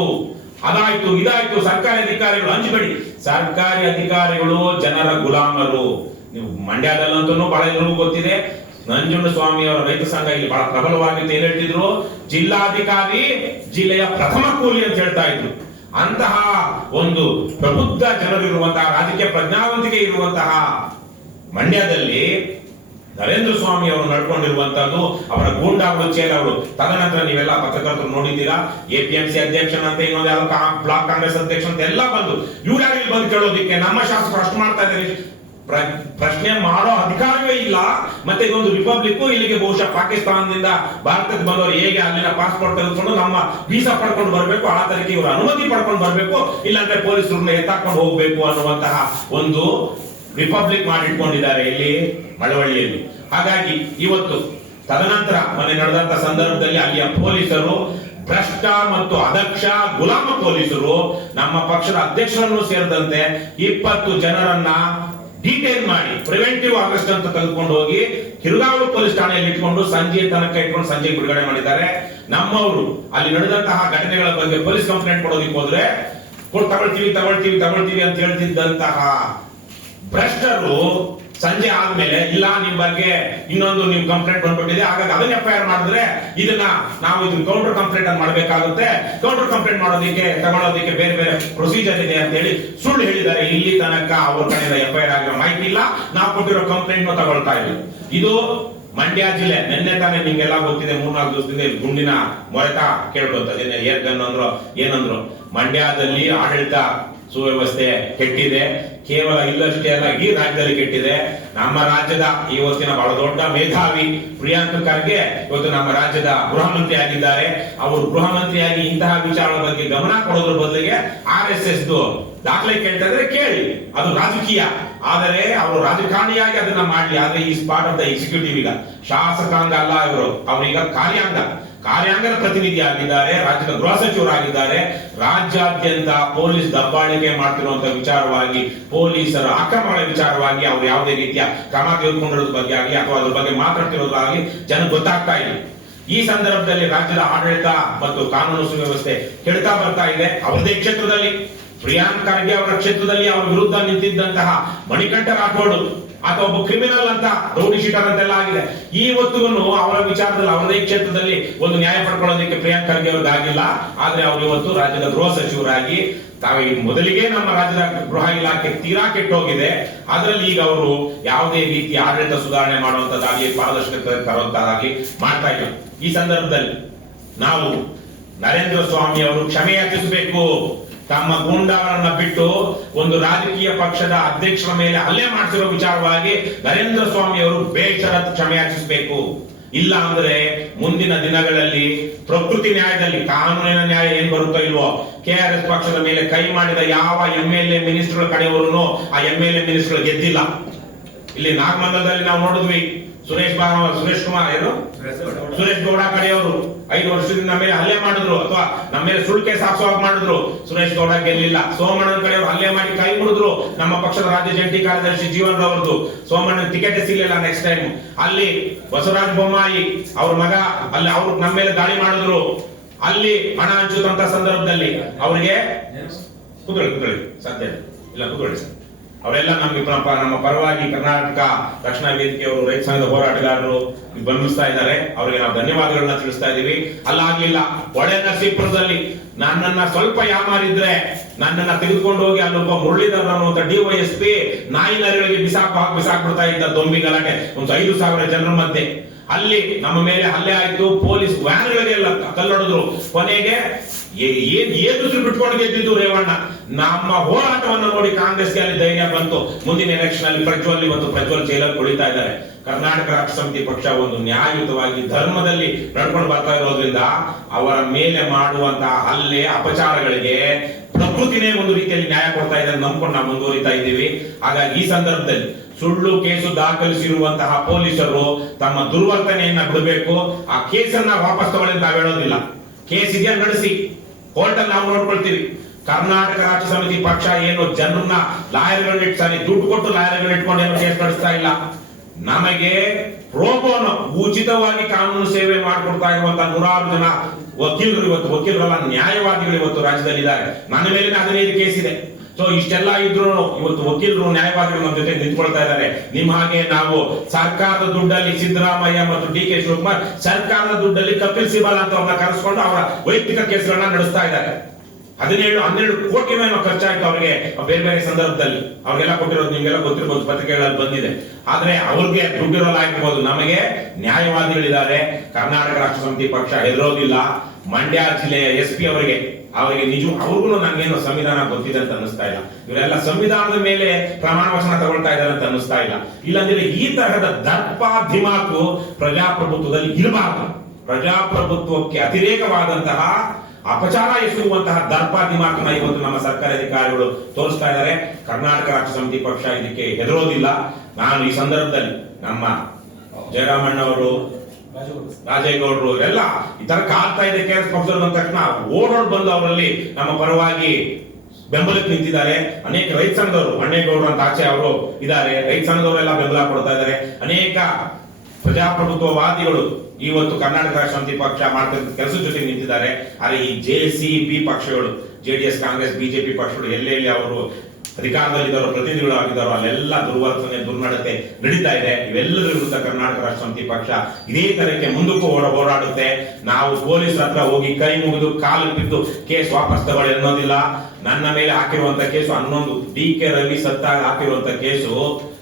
ಅದಾಯ್ತು, ಇದಾಯ್ತು, ಸರ್ಕಾರಿ ಅಧಿಕಾರಿಗಳು ಹಂಚಬೇಡಿ. ಸರ್ಕಾರಿ ಅಧಿಕಾರಿಗಳು ಜನರ ಗುಲಾಮರು. ನೀವು ಮಂಡ್ಯದಲ್ಲಂತೂ ಬಹಳ ಎಲ್ಲರಿಗೂ ಗೊತ್ತಿದೆ, ನಂಜುಂಡ ಸ್ವಾಮಿ ಅವರ ರೈತ ಸಂಘ ಇಲ್ಲಿ ಬಹಳ ಪ್ರಬಲವಾಗಿ ಏನ್ ಹೇಳ್ತಿದ್ರು, ಜಿಲ್ಲಾಧಿಕಾರಿ ಜಿಲ್ಲೆಯ ಪ್ರಥಮ ಕೂಲಿ ಅಂತ ಹೇಳ್ತಾ ಇದ್ರು. ಅಂತಹ ಒಂದು ಪ್ರಬುದ್ಧ ಜನರಿರುವಂತಹ, ರಾಜಕೀಯ ಪ್ರಜ್ಞಾವಂತಿಕೆ ಇರುವಂತಹ ಮಂಡ್ಯದಲ್ಲಿ ನರೇಂದ್ರ ಸ್ವಾಮಿ ಅವರು ನಡ್ಕೊಂಡಿರುವಂತದ್ದು ಅವರ ಗೂಂಡಾಗಳು, ಚೇರವರು. ತದನಂತರ ನೀವೆಲ್ಲ ಪತ್ರಕರ್ತರು ನೋಡಿದ್ದೀರಾ, APMC ಅಧ್ಯಕ್ಷನಂತೆ, ಇನ್ನೊಂದು ಯಾವ ಬ್ಲಾಕ್ ಕಾಂಗ್ರೆಸ್ ಅಧ್ಯಕ್ಷ ಅಂತ ಎಲ್ಲ ಬಂದು ಇವ್ರು ಯಾರು ಬಂದು ಕೇಳೋದಿಕ್ಕೆ ನಮ್ಮ ಶಾಸಕರು ಅಷ್ಟು ಮಾಡ್ತಾ ಇದ್ದಾರೆ. ಪ್ರಶ್ನೆ ಮಾಡೋ ಅಧಿಕಾರವೇ ಇಲ್ಲ. ಮತ್ತೆ ಇದೊಂದು ರಿಪಬ್ಲಿಕ್, ಇಲ್ಲಿಗೆ ಬಹುಶಃ ಪಾಕಿಸ್ತಾನದಿಂದ ಭಾರತಕ್ಕೆ ಬಂದವರು ಹೇಗೆ ಅಲ್ಲಿನ ಪಾಸ್ಪೋರ್ಟ್ ತೆಗೆದುಕೊಂಡು ನಮ್ಮ ವೀಸಾ ಪಡ್ಕೊಂಡು ಬರಬೇಕು, ಆ ತರಕ್ಕೆ ಇವರು ಅನುಮತಿ ಪಡ್ಕೊಂಡು ಬರಬೇಕು, ಇಲ್ಲಾಂದ್ರೆ ಪೊಲೀಸರನ್ನ ಎತ್ತಾಕೊಂಡು ಹೋಗ್ಬೇಕು ಅನ್ನುವಂತಹ ಒಂದು ರಿಪಬ್ಲಿಕ್ ಮಾಡಿಟ್ಕೊಂಡಿದ್ದಾರೆ ಇಲ್ಲಿ ಮಳವಳ್ಳಿಯಲ್ಲಿ. ಹಾಗಾಗಿ ಇವತ್ತು ತದನಂತರ ಮೊನ್ನೆ ನಡೆದಂತ ಸಂದರ್ಭದಲ್ಲಿ ಅಲ್ಲಿಯ ಪೊಲೀಸರು ಭ್ರಷ್ಟ ಮತ್ತು ಅದಕ್ಷ ಗುಲಾಮ ಪೊಲೀಸರು ನಮ್ಮ ಪಕ್ಷದ ಅಧ್ಯಕ್ಷರನ್ನು ಸೇರಿದಂತೆ 20 ಜನರನ್ನ ಡೀಟೇಲ್ ಮಾಡಿ ಪ್ರಿವೆಂಟಿವ್ ಅರೆಸ್ಟ್ ಅಂತ ತೆಗೆದುಕೊಂಡು ಹೋಗಿ ಕಿರುಗಾವಲು ಪೊಲೀಸ್ ಠಾಣೆಯಲ್ಲಿ ಇಟ್ಕೊಂಡು ಸಂಜೆ ತನಕ ಇಟ್ಕೊಂಡು ಸಂಜೆ ಬಿಡುಗಡೆ ಮಾಡಿದ್ದಾರೆ. ನಮ್ಮವರು ಅಲ್ಲಿ ನಡೆದಂತಹ ಘಟನೆಗಳ ಬಗ್ಗೆ ಪೊಲೀಸ್ ಕಂಪ್ಲೇಂಟ್ ಕೊಡೋದಕ್ಕೆ ಹೋದ್ರೆ ತಗೊಳ್ತೀವಿ ಅಂತ ಹೇಳ್ತಿದ್ದಂತಹ ಭ್ರಷ್ಟರು ಸಂಜೆ ಆದ್ಮೇಲೆ ಇಲ್ಲ ನಿಮ್ ಬಗ್ಗೆ ಇನ್ನೊಂದು ನೀವು ಕಂಪ್ಲೇಂಟ್ ಬಂದ್ಬಿಟ್ಟಿದೆ, ಹಾಗಾಗಿ ಅದನ್ನ FIR ಮಾಡಿದ್ರೆ ನಾವು ಇದನ್ನ ಕೌಂಟರ್ ಕಂಪ್ಲೇಂಟ್ ಅನ್ನು ಮಾಡಬೇಕಾಗುತ್ತೆ, ಕೌಂಟರ್ ಕಂಪ್ಲೇಂಟ್ ತಗೊಳ್ಳೋದಕ್ಕೆ ಬೇರೆ ಬೇರೆ ಪ್ರೊಸೀಜರ್ ಇದೆ ಅಂತ ಹೇಳಿ ಸುಳ್ಳು ಹೇಳಿದ್ದಾರೆ. ಇಲ್ಲಿ ತನಕ ಅವ್ರ ಕಡೆಯಿಂದ FIR ಆಗಿರೋ ಮಾಹಿತಿ ಇಲ್ಲ, ನಾವು ಕೊಟ್ಟಿರೋ ಕಂಪ್ಲೇಂಟ್ ತಗೊಳ್ತಾ ಇಲ್ಲ. ಇದು ಮಂಡ್ಯ ಜಿಲ್ಲೆ. ನಿನ್ನೆ ತಾನೇ ನಿಮ್ಗೆಲ್ಲ ಗೊತ್ತಿದೆ, 3-4 ದಿವಸದಿಂದ ಗುಂಡಿನ ಮೊರೆತ ಕೇಳ್ಕೊಂತದೇನೆ, ಏರ್ ಗನ್ ಅಂದ್ರು ಏನಂದ್ರು. ಮಂಡ್ಯದಲ್ಲಿ ಆಡಳಿತ ಸುವ್ಯವಸ್ಥೆ ಕೆಟ್ಟಿದೆ. ಕೇವಲ ಇಲ್ಲಷ್ಟೇ ಅಲ್ಲ, ಈ ರಾಜ್ಯದಲ್ಲಿ ಕೆಟ್ಟಿದೆ. ನಮ್ಮ ರಾಜ್ಯದ ಇವತ್ತಿನ ಬಹಳ ದೊಡ್ಡ ಮೇಧಾವಿ ಪ್ರಿಯಾಂಕ್ ಖರ್ಗೆ ಇವತ್ತು ನಮ್ಮ ರಾಜ್ಯದ ಗೃಹ ಮಂತ್ರಿ ಆಗಿದ್ದಾರೆ. ಅವರು ಗೃಹ ಮಂತ್ರಿಯಾಗಿ ಇಂತಹ ವಿಚಾರಗಳ ಬಗ್ಗೆ ಗಮನ ಕೊಡೋದ್ರ ಬದಲಿಗೆ RSS ದಾಖಲೆ ಕೇಳ್ತಾ ಇದ್ರೆ ಕೇಳಿ, ಅದು ರಾಜಕೀಯ. ಆದರೆ ಅವರು ರಾಜಕಾರಣಿಯಾಗಿ ಅದನ್ನ ಮಾಡ್ಲಿ. ಆದ್ರೆ ಈ ಪಾರ್ಟ್ ಆಫ್ ದ ಎಕ್ಸಿಕ್ಯೂಟಿವ್, ಈಗ ಶಾಸಕಾಂಗ ಅಲ್ಲ ಇವರು, ಅವರೀಗ ಕಾರ್ಯಾಂಗದ ಪ್ರತಿನಿಧಿ ಆಗಿದ್ದಾರೆ, ರಾಜ್ಯದ ಗೃಹ ಸಚಿವರಾಗಿದ್ದಾರೆ. ರಾಜ್ಯಾದ್ಯಂತ ಪೊಲೀಸ್ ದಬ್ಬಾಳಿಕೆ ಮಾಡ್ತಿರುವಂತಹ ವಿಚಾರವಾಗಿ, ಪೊಲೀಸರ ಆಕ್ರಮಣಗಳ ವಿಚಾರವಾಗಿ ಅವರು ಯಾವುದೇ ರೀತಿಯ ಕ್ರಮ ತೆಗೆದುಕೊಂಡಿರೋದ್ರ ಬಗ್ಗೆ ಆಗಲಿ ಅಥವಾ ಅದ್ರ ಬಗ್ಗೆ ಮಾತಾಡ್ತಿರೋದಾಗಲಿ ಜನಕ್ಕೆ ಗೊತ್ತಾಗ್ತಾ ಇಲ್ಲ. ಈ ಸಂದರ್ಭದಲ್ಲಿ ರಾಜ್ಯದ ಆಡಳಿತ ಮತ್ತು ಕಾನೂನು ಸುವ್ಯವಸ್ಥೆ ಕೆಡ್ತಾ ಬರ್ತಾ ಇದೆ. ಅವರದೇ ಕ್ಷೇತ್ರದಲ್ಲಿ ಪ್ರಿಯಾಂಕ್ ಖರ್ಗೆ ಅವರ ಕ್ಷೇತ್ರದಲ್ಲಿ ಅವರ ವಿರುದ್ಧ ನಿಂತಿದ್ದಂತಹ ಮಣಿಕಂಠ ರಾಠೋಡ್ ಅಥವಾ ಒಬ್ಬ ಕ್ರಿಮಿನಲ್ ಅಂತ, ರೌಡಿ ಶೀಟರ್ ಅಂತೆಲ್ಲ ಆಗಿದೆ. ಇವತ್ತಿಗೂ ಅವರ ವಿಚಾರದಲ್ಲಿ ಅವರದೇ ಕ್ಷೇತ್ರದಲ್ಲಿ ಒಂದು ನ್ಯಾಯ ಪಡ್ಕೊಳ್ಳೋದಕ್ಕೆ ಪ್ರಿಯಾಂಕ್ ಖರ್ಗೆ ಅವ್ರಿಗೆ ಆಗಿಲ್ಲ. ಆದ್ರೆ ಅವರು ಇವತ್ತು ರಾಜ್ಯದ ಗೃಹ ಸಚಿವರಾಗಿ ಮೊದಲಿಗೆ ನಮ್ಮ ರಾಜ್ಯದ ಗೃಹ ಇಲಾಖೆ ತೀರಾ ಕೆಟ್ಟೋಗಿದೆ. ಅದರಲ್ಲಿ ಈಗ ಅವರು ಯಾವುದೇ ರೀತಿಯ ಆಡಳಿತ ಸುಧಾರಣೆ ಮಾಡುವಂತದ್ದಾಗಲಿ ಪಾರದರ್ಶಕತೆ ತರುವಂತದ್ದಾಗಲಿ ಮಾಡ್ತಾ ಇಲ್ಲ. ಈ ಸಂದರ್ಭದಲ್ಲಿ ನಾವು ನರೇಂದ್ರ ಸ್ವಾಮಿ ಅವರು ಕ್ಷಮೆ ಯಾಚಿಸಬೇಕು. ತಮ್ಮ ಗೂಂಡಾಗಳನ್ನ ಬಿಟ್ಟು ಒಂದು ರಾಜಕೀಯ ಪಕ್ಷದ ಅಧ್ಯಕ್ಷರ ಮೇಲೆ ಹಲ್ಲೆ ಮಾಡಿಸಿರೋ ವಿಚಾರವಾಗಿ ನರೇಂದ್ರ ಸ್ವಾಮಿ ಅವರು ಬೇಷರತ್ ಕ್ಷಮೆ ಯಾಚಿಸಬೇಕು. ಇಲ್ಲ ಅಂದ್ರೆ ಮುಂದಿನ ದಿನಗಳಲ್ಲಿ ಪ್ರಕೃತಿ ನ್ಯಾಯದಲ್ಲಿ ಕಾನೂನಿನ ನ್ಯಾಯ ಏನ್ ಬರುತ್ತೋ ಇಲ್ವೋ, KRS ಪಕ್ಷದ ಮೇಲೆ ಕೈ ಮಾಡಿದ ಯಾವ MLA ಮಿನಿಸ್ಟರ್ ಕಡೆಯವರೂ ಆ MLA ಮಿನಿಸ್ಟರ್ ಗೆದ್ದಿಲ್ಲ. ಇಲ್ಲಿ ನಾಗಮಂಗಲದಲ್ಲಿ ನಾವು ನೋಡಿದ್ವಿ, ಸುರೇಶ್ ಗೌಡ ಕಡೆಯವರು 5 ವರ್ಷದಿಂದ ನಮ್ಮ ಮೇಲೆ ಹಲ್ಲೆ ಮಾಡಿದ್ರು, ಅಥವಾ ನಮ್ಮ ಮೇಲೆ ಸುಳ್ಳು ಕೇಸ್ ಹಾಕುವಾಗ ಮಾಡಿದ್ರು. ಸುರೇಶ್ ಗೌಡ ಗೆಲ್ಲಿಲ್ಲ. ಸೋಮಣ್ಣನ ಕಡೆಯವರು ಹಲ್ಲೆ ಮಾಡಿ ಕೈ ಮುಡಿದ್ರು. ನಮ್ಮ ಪಕ್ಷದ ರಾಜ್ಯ ಜಂಟಿ ಕಾರ್ಯದರ್ಶಿ ಜೀವನ್ ರವರದು ಸೋಮಣ್ಣನ ಟಿಕೆಟ್ ಸಿಗಲಿಲ್ಲ. ನೆಕ್ಸ್ಟ್ ಟೈಮ್ ಅಲ್ಲಿ ಬಸವರಾಜ ಬೊಮ್ಮಾಯಿ ಅವ್ರ ಮಗ ಅಲ್ಲಿ ಅವ್ರು ನಮ್ಮ ಮೇಲೆ ದಾಳಿ ಮಾಡಿದ್ರು. ಅಲ್ಲಿ ಹಣ ಹಂಚುವಂತ ಸಂದರ್ಭದಲ್ಲಿ ಅವರಿಗೆ ಕುತ್ಕೊಳ್ಳಿ ಸಾಧ್ಯ ಇಲ್ಲ, ಕುತ್ಕೊಳ್ಳಿ ಸರ್. ಅವರೆಲ್ಲ ನಮ್ಗೆ ನಮ್ಮ ಪರವಾಗಿ ಕರ್ನಾಟಕ ರಕ್ಷಣಾ ವೇದಿಕೆಯವರು, ರೈತ ಸಂಘದ ಹೋರಾಟಗಾರರು ಬೆಂಬಲಿಸ್ತಾ ಇದ್ದಾರೆ. ಅವರಿಗೆ ನಾವು ಧನ್ಯವಾದಗಳನ್ನ ತಿಳಿಸ್ತಾ ಇದೀವಿ. ಅಲ್ಲಾಗ್ಲಿಲ್ಲ, ಒಳ್ಳೆ ನರಸೀಪುರದಲ್ಲಿ ನನ್ನನ್ನ ಸ್ವಲ್ಪ ಯಾಮಾರಿದ್ರೆ ನನ್ನನ್ನ ತೆಗೆದುಕೊಂಡು ಹೋಗಿ ಅಲ್ಲೊಬ್ಬ ಮುರಳೀಧರ್ ಅನ್ನುವಂತ DYSP ನಾಯಿ ನರಿಗಳಿಗೆ ಬಿಸಾಕ್ಬಿಡ್ತಾ ಇದ್ದ ದೊಂಬಿ ಗಲಾಟೆ ಒಂದು 5,000 ಜನರ ಮಧ್ಯೆ. ಅಲ್ಲಿ ನಮ್ಮ ಮೇಲೆ ಹಲ್ಲೆ ಆಯ್ತು. ಪೊಲೀಸ್ ವ್ಯಾನ್ಗಳಿಗೆಲ್ಲ ಕಲ್ಲೊಡೆದ್ರು. ಕೊನೆಗೆ ಏನು ಬಿಟ್ಕೊಂಡು ಗೆದ್ದಿದ್ದು ರೇವಣ್ಣ. ನಮ್ಮ ಹೋರಾಟವನ್ನು ನೋಡಿ ಕಾಂಗ್ರೆಸ್ಗೆ ಅಲ್ಲಿ ಧೈರ್ಯ ಬಂತು. ಮುಂದಿನ ಎಲೆಕ್ಷನ್ ಅಲ್ಲಿ ಪ್ರಜ್ವಲ್ ಜೈಲಲ್ಲಿ ಕುಳಿತಾ ಇದ್ದಾರೆ. ಕರ್ನಾಟಕ ರಾಷ್ಟ್ರ ಸಮಿತಿ ಪಕ್ಷ ಒಂದು ನ್ಯಾಯಯುತವಾಗಿ ಧರ್ಮದಲ್ಲಿ ನಡ್ಕೊಂಡು ಬರ್ತಾ ಇರೋದ್ರಿಂದ ಅವರ ಮೇಲೆ ಮಾಡುವಂತಹ ಹಲ್ಲೆ ಅಪಚಾರಗಳಿಗೆ ಪ್ರಕೃತಿನೇ ಒಂದು ರೀತಿಯಲ್ಲಿ ನ್ಯಾಯ ಕೊಡ್ತಾ ಇದೆ ನಂಬ್ಕೊಂಡು ನಾವು ಮುಂದುವರಿತಾ ಇದ್ದೀವಿ. ಹಾಗಾಗಿ ಈ ಸಂದರ್ಭದಲ್ಲಿ ಸುಳ್ಳು ಕೇಸು ದಾಖಲಿಸಿರುವಂತಹ ಪೊಲೀಸರು ತಮ್ಮ ದುರ್ವರ್ತನೆಯನ್ನ ಬಿಡಬೇಕು. ಆ ಕೇಸನ್ನ ವಾಪಸ್ ತಗೊಳ್ಳಿ ಅಂತ ನಾವು ಹೇಳೋದಿಲ್ಲ. ಕೇಸ್ ಇದೆಯಾ ನಡೆಸಿ, ಕೋರ್ಟ್ ಅಲ್ಲಿ ನಾವು ನೋಡ್ಕೊಳ್ತೀವಿ. ಕರ್ನಾಟಕ ರಾಷ್ಟ್ರ ಸಮಿತಿ ಪಕ್ಷ ಏನು ಜನರನ್ನ ದುಡ್ಡು ಕೊಟ್ಟು ಲಾಯರ್ಗಳನ್ನ ಇಟ್ಕೊಂಡು ಏನು ಕೇಸ್ ನಡೆಸ್ತಾ ಇಲ್ಲ. ನಮಗೆ ಪ್ರೋಬೋನೋ ಉಚಿತವಾಗಿ ಕಾನೂನು ಸೇವೆ ಮಾಡಿಕೊಡ್ತಾ ಇರುವಂತಹ ನೂರಾರು ಜನ ವಕೀಲರು, ಇವತ್ತು ವಕೀಲರಲ್ಲ ನ್ಯಾಯವಾದಿಗಳು ಇವತ್ತು ರಾಜ್ಯದಲ್ಲಿದ್ದಾರೆ. ನನ್ನ ಮೇಲೆ 15 ಕೇಸ್ ಇದೆ. ಸೊ ಇಷ್ಟೆಲ್ಲ ಇದ್ರು ಇವತ್ತು ವಕೀಲರು ನ್ಯಾಯವಾದಿಗಳು ನಮ್ಮ ಜೊತೆ ನಿಂತ್ಕೊಳ್ತಾ ಇದ್ದಾರೆ. ನಿಮ್ಮ ಹಾಗೆ ನಾವು ಸರ್ಕಾರದ ದುಡ್ಡಲ್ಲಿ ಸಿದ್ದರಾಮಯ್ಯ ಮತ್ತು ಡಿ ಕೆ ಶಿವಕುಮಾರ್ ಸರ್ಕಾರದ ದುಡ್ಡಲ್ಲಿ ಕಪಿಲ್ ಸಿಬಲ್ ಅಂತ ಅವ್ರನ್ನ ಕರೆಸ್ಕೊಂಡು ಅವರ ವೈಯಕ್ತಿಕ ಕೇಸ್ಗಳನ್ನ ನಡೆಸ್ತಾ ಇದ್ದಾರೆ. 12 ಕೋಟಿ ಏನೋ ಖರ್ಚಾಯ್ತು ಅವರಿಗೆ ಬೇರೆ ಬೇರೆ ಸಂದರ್ಭದಲ್ಲಿ. ಅವ್ರಿಗೆಲ್ಲ ಕೊಟ್ಟಿರೋದು ನಿಮ್ಗೆಲ್ಲ ಗೊತ್ತಿರಬಹುದು, ಪತ್ರಿಕೆಗಳಲ್ಲಿ ಬಂದಿದೆ. ಆದ್ರೆ ಅವ್ರಿಗೆ ದುಡ್ಡಿರೋಲ್ಲ ಆಗಿರ್ಬೋದು, ನಮಗೆ ನ್ಯಾಯವಾದಿಗಳಿದ್ದಾರೆ. ಕರ್ನಾಟಕ ರಾಷ್ಟ್ರ ಸಮಿತಿ ಪಕ್ಷ ಹೆದರೋದಿಲ್ಲ. ಮಂಡ್ಯ ಜಿಲ್ಲೆಯ SP ಅವರಿಗೆ ನಿಜ ಅವ್ರಿಗೂ ನಂಗೇನು ಸಂವಿಧಾನ ಗೊತ್ತಿದೆ ಅಂತ ಅನ್ನಿಸ್ತಾ ಇಲ್ಲ. ಇವರೆಲ್ಲ ಸಂವಿಧಾನದ ಮೇಲೆ ಪ್ರಮಾಣ ವಚನ ತಗೊಳ್ತಾ ಇದ್ದಾರೆ ಅಂತ ಅನ್ನಿಸ್ತಾ ಇಲ್ಲ. ಇಲ್ಲಾಂದ್ರೆ ಈ ತರಹದ ದರ್ಪ ಧಿಮಾಕು ಪ್ರಜಾಪ್ರಭುತ್ವದಲ್ಲಿ ಇರಬಾರದು. ಪ್ರಜಾಪ್ರಭುತ್ವಕ್ಕೆ ಅತಿರೇಕವಾದಂತಹ ಅಪಚಾರ ಎಸಗುವಂತಹ ದರ್ಪ ದಿಮಾಕನ್ನ ಇವತ್ತು ನಮ್ಮ ಸರ್ಕಾರಿ ಅಧಿಕಾರಿಗಳು ತೋರಿಸ್ತಾ ಇದ್ದಾರೆ. ಕರ್ನಾಟಕ ರಾಷ್ಟ್ರ ಸಮಿತಿ ಪಕ್ಷ ಇದಕ್ಕೆ ಹೆದರೋದಿಲ್ಲ. ನಾನು ಈ ಸಂದರ್ಭದಲ್ಲಿ ನಮ್ಮ ಜಯರಾಮಣ್ಣವರು, ರಾಜೇಗೌಡರು ಎಲ್ಲ ಈ ತರ ಕಾಡ್ತಾ ಇದೆ KRS ಪಕ್ಷದಲ್ಲಿ ಬಂದ ತಕ್ಷಣ ಓಡೋಡ್ ಬಂದು ಅವರಲ್ಲಿ ನಮ್ಮ ಪರವಾಗಿ ಬೆಂಬಲಕ್ಕೆ ನಿಂತಿದ್ದಾರೆ. ಅನೇಕ ರೈತ ಸಂಘದವರು, ಅಣ್ಣೇಗೌಡರು ಅಂತ ಆಚೆ ಅವರು ಇದ್ದಾರೆ, ರೈತ ಸಂಘದವರೆಲ್ಲ ಬೆಂಬಲ ಕೊಡ್ತಾ ಇದ್ದಾರೆ. ಅನೇಕ ಪ್ರಜಾಪ್ರಭುತ್ವವಾದಿಗಳು ಇವತ್ತು ಕರ್ನಾಟಕ ರಾಷ್ಟ್ರ ಸಮಿತಿ ಪಕ್ಷ ಮಾಡ್ತಿದ್ದ ಕೆಲಸದ ಜೊತೆಗೆ ನಿಂತಿದ್ದಾರೆ. ಆದ್ರೆ ಈ JCB ಪಕ್ಷಗಳು, JDS, ಕಾಂಗ್ರೆಸ್, BJP ಪಕ್ಷಗಳು ಎಲ್ಲೆಲ್ಲಿ ಅವರು ಅಧಿಕಾರದಲ್ಲಿದ್ದಾರೋ, ಪ್ರತಿನಿಧಿಗಳು ಆಗಿದ್ದಾರೋ ಅಲ್ಲೆಲ್ಲ ದುರ್ವರ್ತನೆ, ದುರ್ನಡತೆ ನಡೀತಾ ಇದೆ. ಇವೆಲ್ಲದರ ವಿರುದ್ಧ ಕರ್ನಾಟಕ ರಾಷ್ಟ್ರ ಸಮಿತಿ ಪಕ್ಷ ಇದೇ ತರಕ್ಕೆ ಮುಂದಕ್ಕೂ ಹೋರಾಡುತ್ತೆ. ನಾವು ಪೊಲೀಸರ ಹತ್ರ ಹೋಗಿ ಕೈ ಮುಗಿದು ಕಾಲು ಬಿದ್ದು ಕೇಸ್ ವಾಪಸ್ ತಗೊಳ್ಳಿ ಅನ್ನೋದಿಲ್ಲ. ನನ್ನ ಮೇಲೆ ಹಾಕಿರುವಂತ ಕೇಸು 11 DK ರವಿ ಸತ್ತಾಗ ಹಾಕಿರುವಂತ ಕೇಸು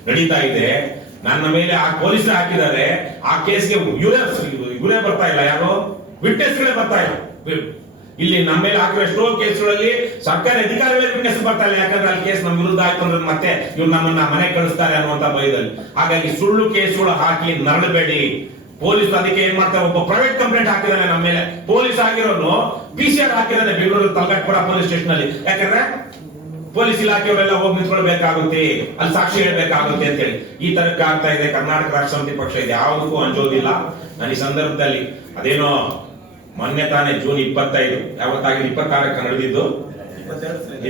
ನಡೀತಾ ಇದೆ. ನನ್ನ ಮೇಲೆ ಆ ಪೊಲೀಸರು ಹಾಕಿದ್ದಾರೆ. ಆ ಕೇಸ್ಗೆ ಇವರೇ ಬರ್ತಾ ಇಲ್ಲ, ಯಾರು ವಿಟ್ನೆಸ್ಗಳೇ ಬರ್ತಾ ಇಲ್ಲ. ಇಲ್ಲಿ ನಮ್ಮ ಮೇಲೆ ಹಾಕಿರೋ ಎಷ್ಟೋ ಕೇಸ್ಗಳಲ್ಲಿ ಸರ್ಕಾರಿ ಅಧಿಕಾರಿಗಳೇ ವಿಟ್ನೆಸ್ ಬರ್ತಾ ಇಲ್ಲ. ಯಾಕಂದ್ರೆ ಅಲ್ಲಿ ಕೇಸ್ ನಮ್ಮ ವಿರುದ್ಧ ಆಯ್ತು ಅಂದ್ರೆ ಮತ್ತೆ ಇವ್ರು ನಮ್ಮನ್ನ ಮನೆ ಕಳಿಸ್ತಾರೆ ಅನ್ನುವಂತ ಭಯದಲ್ಲಿ. ಹಾಗಾಗಿ ಸುಳ್ಳು ಕೇಸ್ಗಳು ಹಾಕಿ ನರಳಬೇಡಿ. ಪೊಲೀಸ್ ಅದಕ್ಕೆ ಏನ್ ಮಾಡ್ತಾರೆ, ಒಬ್ಬ ಪ್ರೈವೇಟ್ ಕಂಪ್ಲೇಂಟ್ ಹಾಕಿದಾನೆ ನಮ್ಮ ಮೇಲೆ, ಪೊಲೀಸ್ ಆಗಿರೋನು PCR ಹಾಕಿದಾನೆ ಬೆಂಗಳೂರು ತಲಗಟ್ಪುರ ಪೊಲೀಸ್ ಸ್ಟೇಷನ್ ಅಲ್ಲಿ. ಯಾಕಂದ್ರೆ ಪೊಲೀಸ್ ಇಲಾಖೆಯವರೆಲ್ಲ ಹೋಗಿ ನಿಂತ್ಕೊಳ್ಬೇಕಾಗುತ್ತೆ, ಅಲ್ಲಿ ಸಾಕ್ಷಿ ಹೇಳ್ಬೇಕಾಗುತ್ತೆ ಅಂತ ಹೇಳಿ ಈ ತರಕ್ಕೆ ಆಗ್ತಾ ಇದೆ. ಕರ್ನಾಟಕ ರಾಷ್ಟ್ರ ಸಮಿತಿ ಪಕ್ಷ ಇದು ಯಾವುದಕ್ಕೂ ಅಂಜೋದಿಲ್ಲ. ನಾನು ಈ ಸಂದರ್ಭದಲ್ಲಿ ಅದೇನೋ ಮೊನ್ನೆ ತಾನೇ ಜೂನ್ 25 ಯಾವತ್ತಾಗಿ 26ಕ್ಕೆ ನಡೆದಿದ್ದು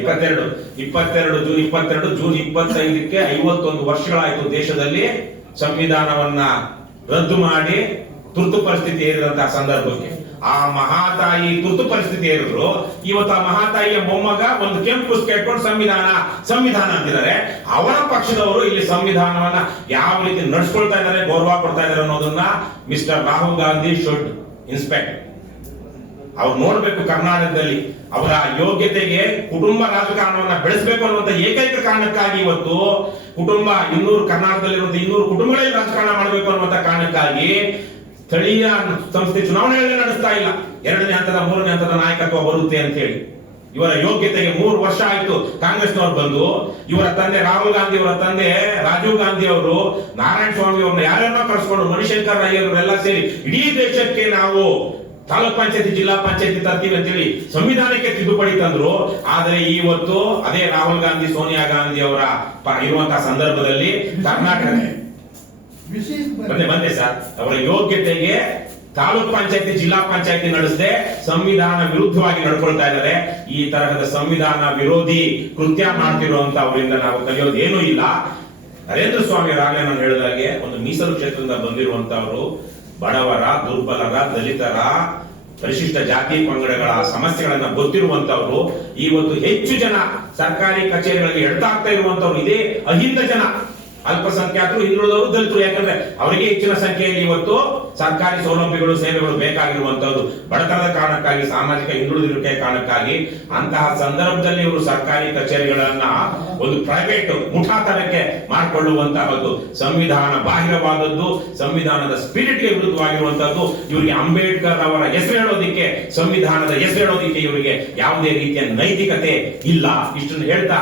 22 ಜೂನ್ 25ಕ್ಕೆ 51 ವರ್ಷಗಳಾಯ್ತು ದೇಶದಲ್ಲಿ ಸಂವಿಧಾನವನ್ನ ರದ್ದು ಮಾಡಿ ತುರ್ತು ಪರಿಸ್ಥಿತಿ ಏರಿದಂತಹ ಸಂದರ್ಭಕ್ಕೆ. ಆ ಮಹಾತಾಯಿ ತುರ್ತು ಪರಿಸ್ಥಿತಿ ಏರಿದ್ರು. ಇವತ್ತು ಆ ಮಹಾತಾಯಿಯ ಮೊಮ್ಮಗ ಒಂದು ಕೆಂಪು ಪುಸ್ತಕ ಇಟ್ಕೊಂಡು ಸಂವಿಧಾನ ಅಂತಿದ್ದಾರೆ. ಅವರ ಪಕ್ಷದವರು ಇಲ್ಲಿ ಸಂವಿಧಾನವನ್ನ ಯಾವ ರೀತಿ ನಡ್ಸ್ಕೊಳ್ತಾ ಇದ್ದಾರೆ, ಗೌರವ ಕೊಡ್ತಾ ಇದ್ದಾರೆ ಅನ್ನೋದನ್ನ mister Rahul Gandhi should inspect. ಅವ್ರು ನೋಡ್ಬೇಕು ಕರ್ನಾಟಕದಲ್ಲಿ ಅವರ ಯೋಗ್ಯತೆಗೆ ಕುಟುಂಬ ರಾಜಕಾರಣವನ್ನ ಬೆಳೆಸಬೇಕು ಅನ್ನುವಂತ ಏಕೈಕ ಕಾರಣಕ್ಕಾಗಿ ಇವತ್ತು ಕುಟುಂಬ ಕರ್ನಾಟಕದಲ್ಲಿರುವಂತಹ 200 ಕುಟುಂಬಗಳಲ್ಲಿ ರಾಜಕಾರಣ ಮಾಡಬೇಕು ಅನ್ನುವಂತ ಕಾರಣಕ್ಕಾಗಿ ಸ್ಥಳೀಯ ಸಂಸ್ಥೆ ಚುನಾವಣೆಗಳನ್ನೇ ನಡೆಸ್ತಾ ಇಲ್ಲ. 2ನೇ ಹಂತದ 3ನೇ ಹಂತದ ನಾಯಕತ್ವ ಬರುತ್ತೆ ಅಂತ ಹೇಳಿ ಇವರ ಯೋಗ್ಯತೆಗೆ 3 ವರ್ಷ ಆಯ್ತು ಕಾಂಗ್ರೆಸ್ನವ್ರು ಬಂದು. ಇವರ ತಂದೆ ರಾಹುಲ್ ಗಾಂಧಿ, ಅವರ ತಂದೆ ರಾಜೀವ್ ಗಾಂಧಿ ಅವರು, ನಾರಾಯಣ ಸ್ವಾಮಿ ಅವ್ರನ್ನ ಯಾರನ್ನ ಕರೆಸ್ಕೊಂಡು ಮಣಿಶಂಕರ್ ರಾಯ್ ಅವರೆಲ್ಲ ಸೇರಿ ಇಡೀ ದೇಶಕ್ಕೆ ನಾವು ತಾಲೂಕ್ ಪಂಚಾಯತಿ, ಜಿಲ್ಲಾ ಪಂಚಾಯತಿ ತರ್ತೀವಿ ಅಂತೇಳಿ ಸಂವಿಧಾನಕ್ಕೆ ತಿದ್ದುಪಡಿ ತಂದ್ರು. ಆದ್ರೆ ಇವತ್ತು ಅದೇ ರಾಹುಲ್ ಗಾಂಧಿ, ಸೋನಿಯಾ ಗಾಂಧಿ ಅವರ ಇರುವಂತಹ ಸಂದರ್ಭದಲ್ಲಿ ಕರ್ನಾಟಕ ಬಂದೆ ಸರ್ ಅವರ ಯೋಗ್ಯತೆಗೆ ತಾಲೂಕ್ ಪಂಚಾಯತಿ, ಜಿಲ್ಲಾ ಪಂಚಾಯತಿ ನಡೆಸದೆ ಸಂವಿಧಾನ ವಿರುದ್ಧವಾಗಿ ನಡ್ಕೊಳ್ತಾ ಇದ್ದಾರೆ. ಈ ತರಹದ ಸಂವಿಧಾನ ವಿರೋಧಿ ಕೃತ್ಯ ಮಾಡ್ತಿರುವಂತ ಅವರಿಂದ ನಾವು ಕಲಿಯೋದು ಏನೂ ಇಲ್ಲ. ನರೇಂದ್ರ ಸ್ವಾಮಿ ಅವರಾಗಲೇ ನಾನು ಹೇಳಿದಾಗೆ ಒಂದು ಮೀಸಲು ಕ್ಷೇತ್ರದಿಂದ ಬಂದಿರುವಂತವರು ಬಡವರ, ದುರ್ಬಲರ, ದಲಿತರ, ಪರಿಶಿಷ್ಟ ಜಾತಿ ಪಂಗಡಗಳ ಸಮಸ್ಯೆಗಳನ್ನ ಗೊತ್ತಿರುವಂತವರು. ಇವತ್ತು ಹೆಚ್ಚು ಜನ ಸರ್ಕಾರಿ ಕಚೇರಿಗಳಿಗೆ ಎಡ್ತಾಗ್ತಾ ಇರುವಂತವ್ರು ಇದೇ ಅಹಿಂದ ಜನ, ಅಲ್ಪಸಂಖ್ಯಾತರು, ಹಿಂದುಳಿದವರು, ದಲಿತರು. ಯಾಕಂದ್ರೆ ಅವರಿಗೆ ಹೆಚ್ಚಿನ ಸಂಖ್ಯೆಯಲ್ಲಿ ಇವತ್ತು ಸರ್ಕಾರಿ ಸೌಲಭ್ಯಗಳು ಸೇವೆಗಳು ಬೇಕಾಗಿರುವಂತದ್ದು ಬಡತನದ ಕಾರಣಕ್ಕಾಗಿ, ಸಾಮಾಜಿಕ ಹಿಂದುಳಿದಿರುವಿಕೆ ಕಾರಣಕ್ಕಾಗಿ ಅಂತಹ ಸಂದರ್ಭದಲ್ಲಿ ಇವರು ಸರ್ಕಾರಿ ಕಚೇರಿಗಳನ್ನ ಒಂದು ಪ್ರೈವೇಟ್ ಮುಠಾತನಕ್ಕೆ ಮಾಡಿಕೊಳ್ಳುವಂತಹದ್ದು ಸಂವಿಧಾನ ಬಾಹಿರವಾದದ್ದು, ಸಂವಿಧಾನದ ಸ್ಪಿರಿಟ್ಗೆ ವಿರುದ್ಧವಾಗಿರುವಂತದ್ದು. ಇವರಿಗೆ ಅಂಬೇಡ್ಕರ್ ಅವರ ಹೆಸರು ಹೇಳೋದಿಕ್ಕೆ, ಸಂವಿಧಾನದ ಹೆಸರು ಹೇಳೋದಿಕ್ಕೆ ಇವರಿಗೆ ಯಾವುದೇ ರೀತಿಯ ನೈತಿಕತೆ ಇಲ್ಲ. ಇಷ್ಟನ್ನು ಹೇಳ್ತಾ